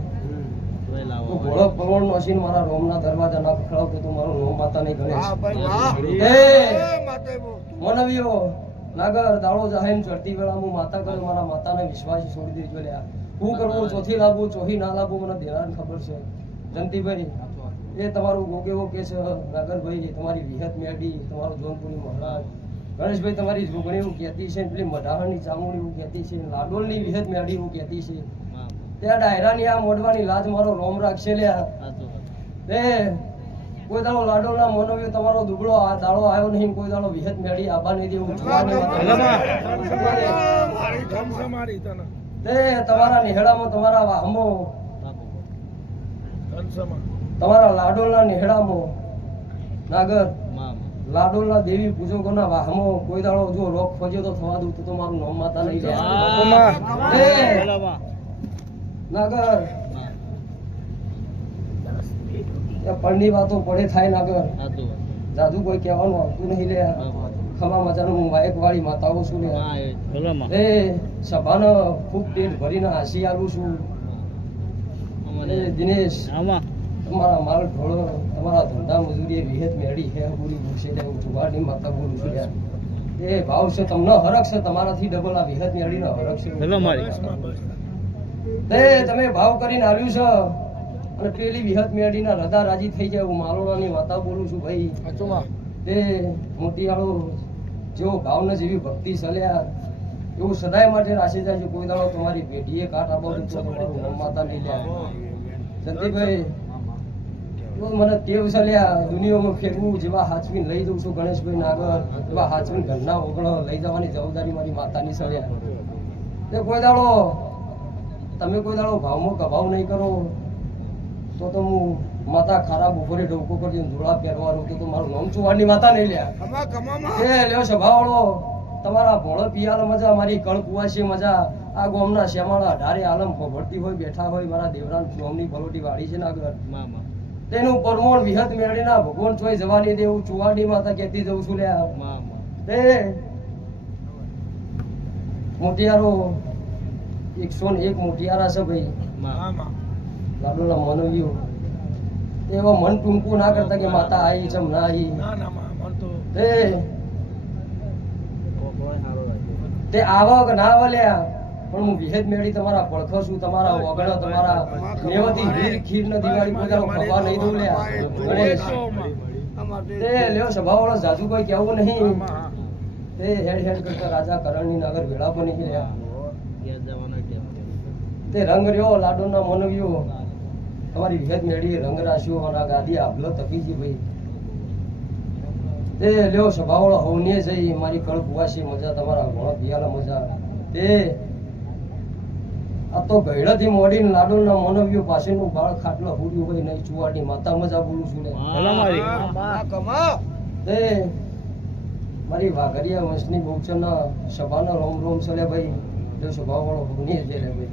તો ઘોડો પવન નોસીને મારા રોમના દરવાજા ના ખખડાવતો તો મારું રોમ માતા નહીં ગણેશ મનવીઓ નાગર દાડો જાહેર ચડતી વેળા હું માતા કરે મારા માતાને વિશ્વાસ છોડી દેજો લ્યા હું કરવું ચોથી લાવવું ચોથી ના લાવવું મને દેરાને ખબર છે જંતીભાઈ એ તમારું ગોગેવો કે છે નાગરભાઈ તમારી વિહત મેડી તમારો જોનપુરી મહારાજ ગણેશભાઈ તમારી જોગણી એવું કહેતી છે પેલી મઢાહણની ચામુંડી એવું કહેતી છે લાડોલની વિહત મેડી એવું કહેતી છે ત્યાં ડાયરાની આ મોઢવાની લાજ મારો રોમ રાખશે લ્યા એ કોઈ દાડો લાડોના માનવીઓ તમારો દુબળો આ દાડો આવ્યો નહીં કોઈ દાડો વિહત મેડી આબા નહીં દેવું મારી તને તે તમારા નિહેડામાં તમારા વાહમાં ધનસમા તમારા લાડોલના નિહેડામાં નાગર લાડોલના દેવી પૂજકોના વાહમાં કોઈ દાડો જો રોગ ફજ્યો તો થવા દઉં તો મારું નામ માતા નહીં જાય નાગર પળની વાતો પડે થાય નાગર જાદુ કોઈ કહેવાનું આવતું નહીં લે ખમા મજાનું હું વાયક વાળી માતાઓ છું લે એ સભાનો ખૂબ પેટ ભરીને હાસી આલું છું એ દિનેશ તમારા માલ ઢોળો તમારા ધંધા મજૂરી વિહત મેળી હે પૂરી ભૂસે લે હું જુગારની માતા બોલું છું યાર એ ભાવ છે તમને હરખ છે તમારાથી ડબલ આ વિહત મેળીનો હરખ છે તમે ભાવ કરીને આવ્યું છે અને પેલી વિહત મેળીના હૃદય રાજી થઈ જાય હું માલોડાની માતા બોલું છું ભાઈ તે મોતીયાળો જેવો ભાવના જેવી ભક્તિ સલ્યા એવું સદાય માટે રાશી જાય છે કોઈ દાડો તમારી પેઢીએ કાટ આપો તો તમારું માતા નહીં લે જંતીભાઈ તો મને ટેવ છે લ્યા દુનિયામાં ફેરવું જેવા હાચવીને લઈ જઉં છું ગણેશભાઈ નાગર એવા હાચવીને ઘરના ઓગણો લઈ જવાની જવાબદારી મારી માતાની છે લ્યા તે કોઈ દાડો તમે કોઈ દાડો ભાવમાં કભાવ નહીં કરો તો હું માતા ખરાબ ઉપરે ડોકો કરી ધોળા પહેરવાનું તો મારું નામ ચુવાડની માતા નહીં લ્યા કમા કમામાં એ લ્યો સ્વભાવવાળો તમારા ભોળો પિયાલ મજા મારી કળ કુવાસી મજા આ ગોમના શ્યામાળા ઢારે આલમ ભળતી હોય બેઠા હોય મારા દેવરાન ગોમની પલોટી વાળી છે નાગર મામા તેનું પરમોણ વિહત મેળીના ભગવાન ચોય જવાની દેવું ચુવાડી માતા કહેતી જઉં છું લ્યા મામા તે મોટિયારો 101 મોટિયારા છે ભાઈ મામા લાડુના મનવીઓ એવા મન ટૂંકું ના કરતા કે માતા આવી ચમ ના આવી ના ના મન તો તે કોઈ સારો લાગ્યો તે આવો કે ના આવે લ્યા પણ હું વિહેદ મેળી તમારા પડખો છું તમારા ઓગણો તમારા નેવતી વીર ખીર ને દિવાળી પૂજાનો ખવા નહીં દઉં લ્યા ગણેશ તે લ્યો સ્વભાવવાળો જાજુ કોઈ કહેવું નહીં તે હેડ હેડ કરતા રાજા કરણની નગર વેળા પણ નહીં લ્યા ઘેર જવાનો ટાઈમ તે રંગ રહ્યો લાડુના મનવ્યો તમારી વિહેદ મેળી રંગ રાશિઓ અને ગાદી આભલો તકી છે ભાઈ તે લ્યો સ્વભાવવાળો હવને જઈ મારી કળ કુવાસી મજા તમારા ઘોડો પિયાલા મજા તે આ તો ગયડાથી મોડીને લાડુના મનવ્યો પાસેનું બાળ ખાટલા હુડ્યું હોય નહીં ચુવાડી માતા મજા બોલું છું ને કમા કમા તે મારી વાઘરિયા વંશની બહુચરના સભાના રોમ રોમ ચલે ભાઈ જો સ્વભાવવાળો હવને છે રે ભાઈ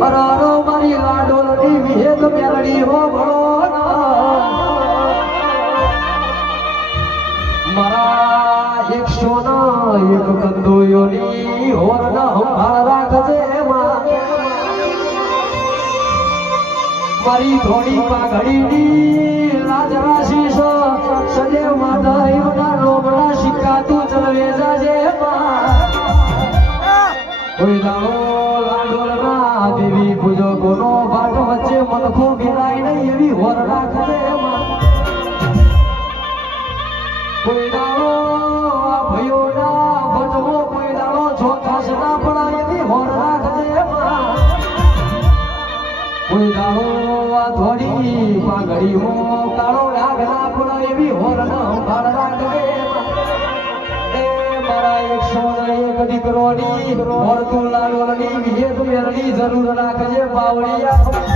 અરારો મારી લાડોલની વિહેદ મેળડી હો ભણો મારા 101 કંદોયોની હોરના સંભાળ રાખજે મારી થોડી પાઘડીની લાજ રાશી સદેવ માતા એવના લોબડા સિક્કા તું ચલવે જાજે કોઈ દાડો લાડોલના દેવી પૂજો કોનો ભાટ વચ્ચે મનખો ભીરાય નહીં એવી હોર રાખજે કોઈ દાડો આ ભયોના ભટવો કોઈ દાડો છોખાશ ના પડાય એવી હોર રાખજે કોઈ દાડો આ થોડી પાઘડી હો કાળો ડાઘ ના પડાય એવી હોર ના સંભાળ રાખજે મારા 101 દીકરોની હોર તું લાડોલની વિહેદ મેળડી જરૂર રાખજે બાવળિયા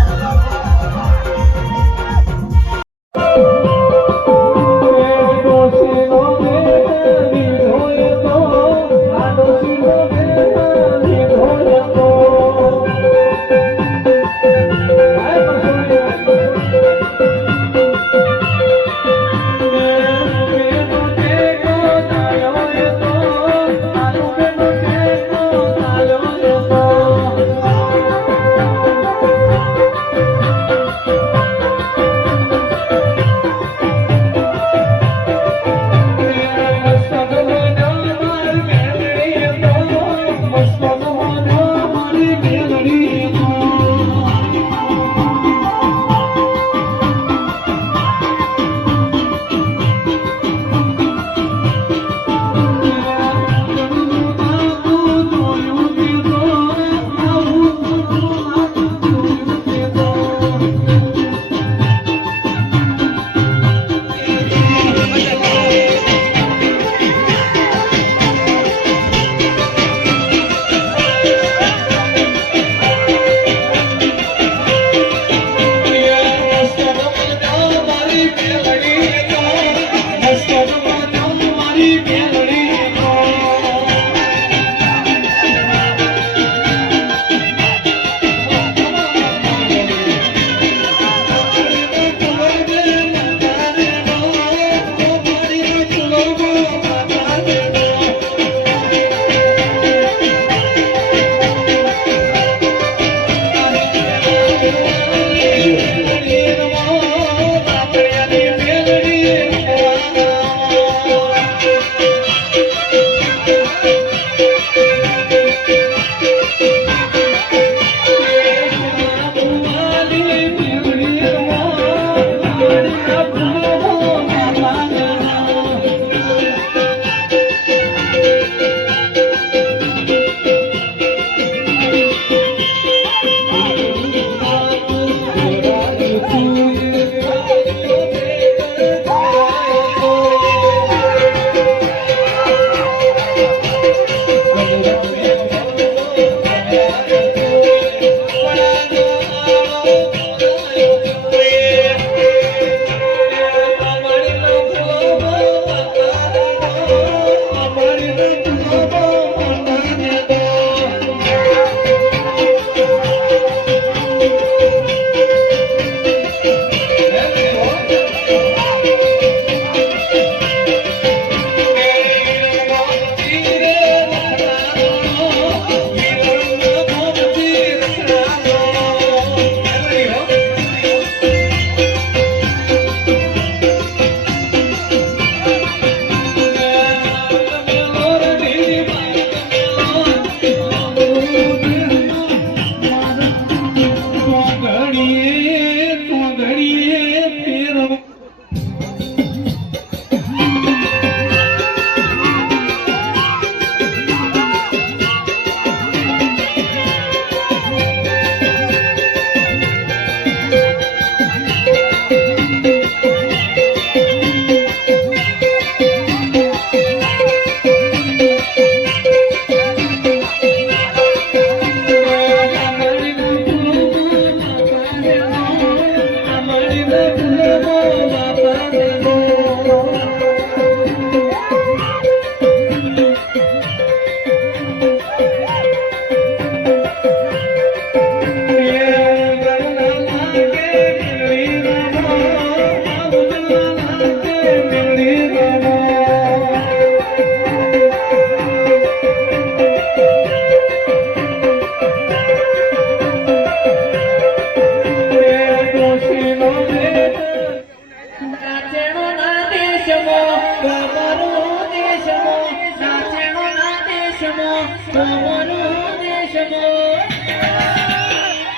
સોમનો દેશમો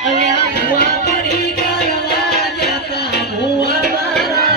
અલ્યા ભુવા પડી કરવા જતા ભુવા મારા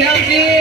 Chelsea.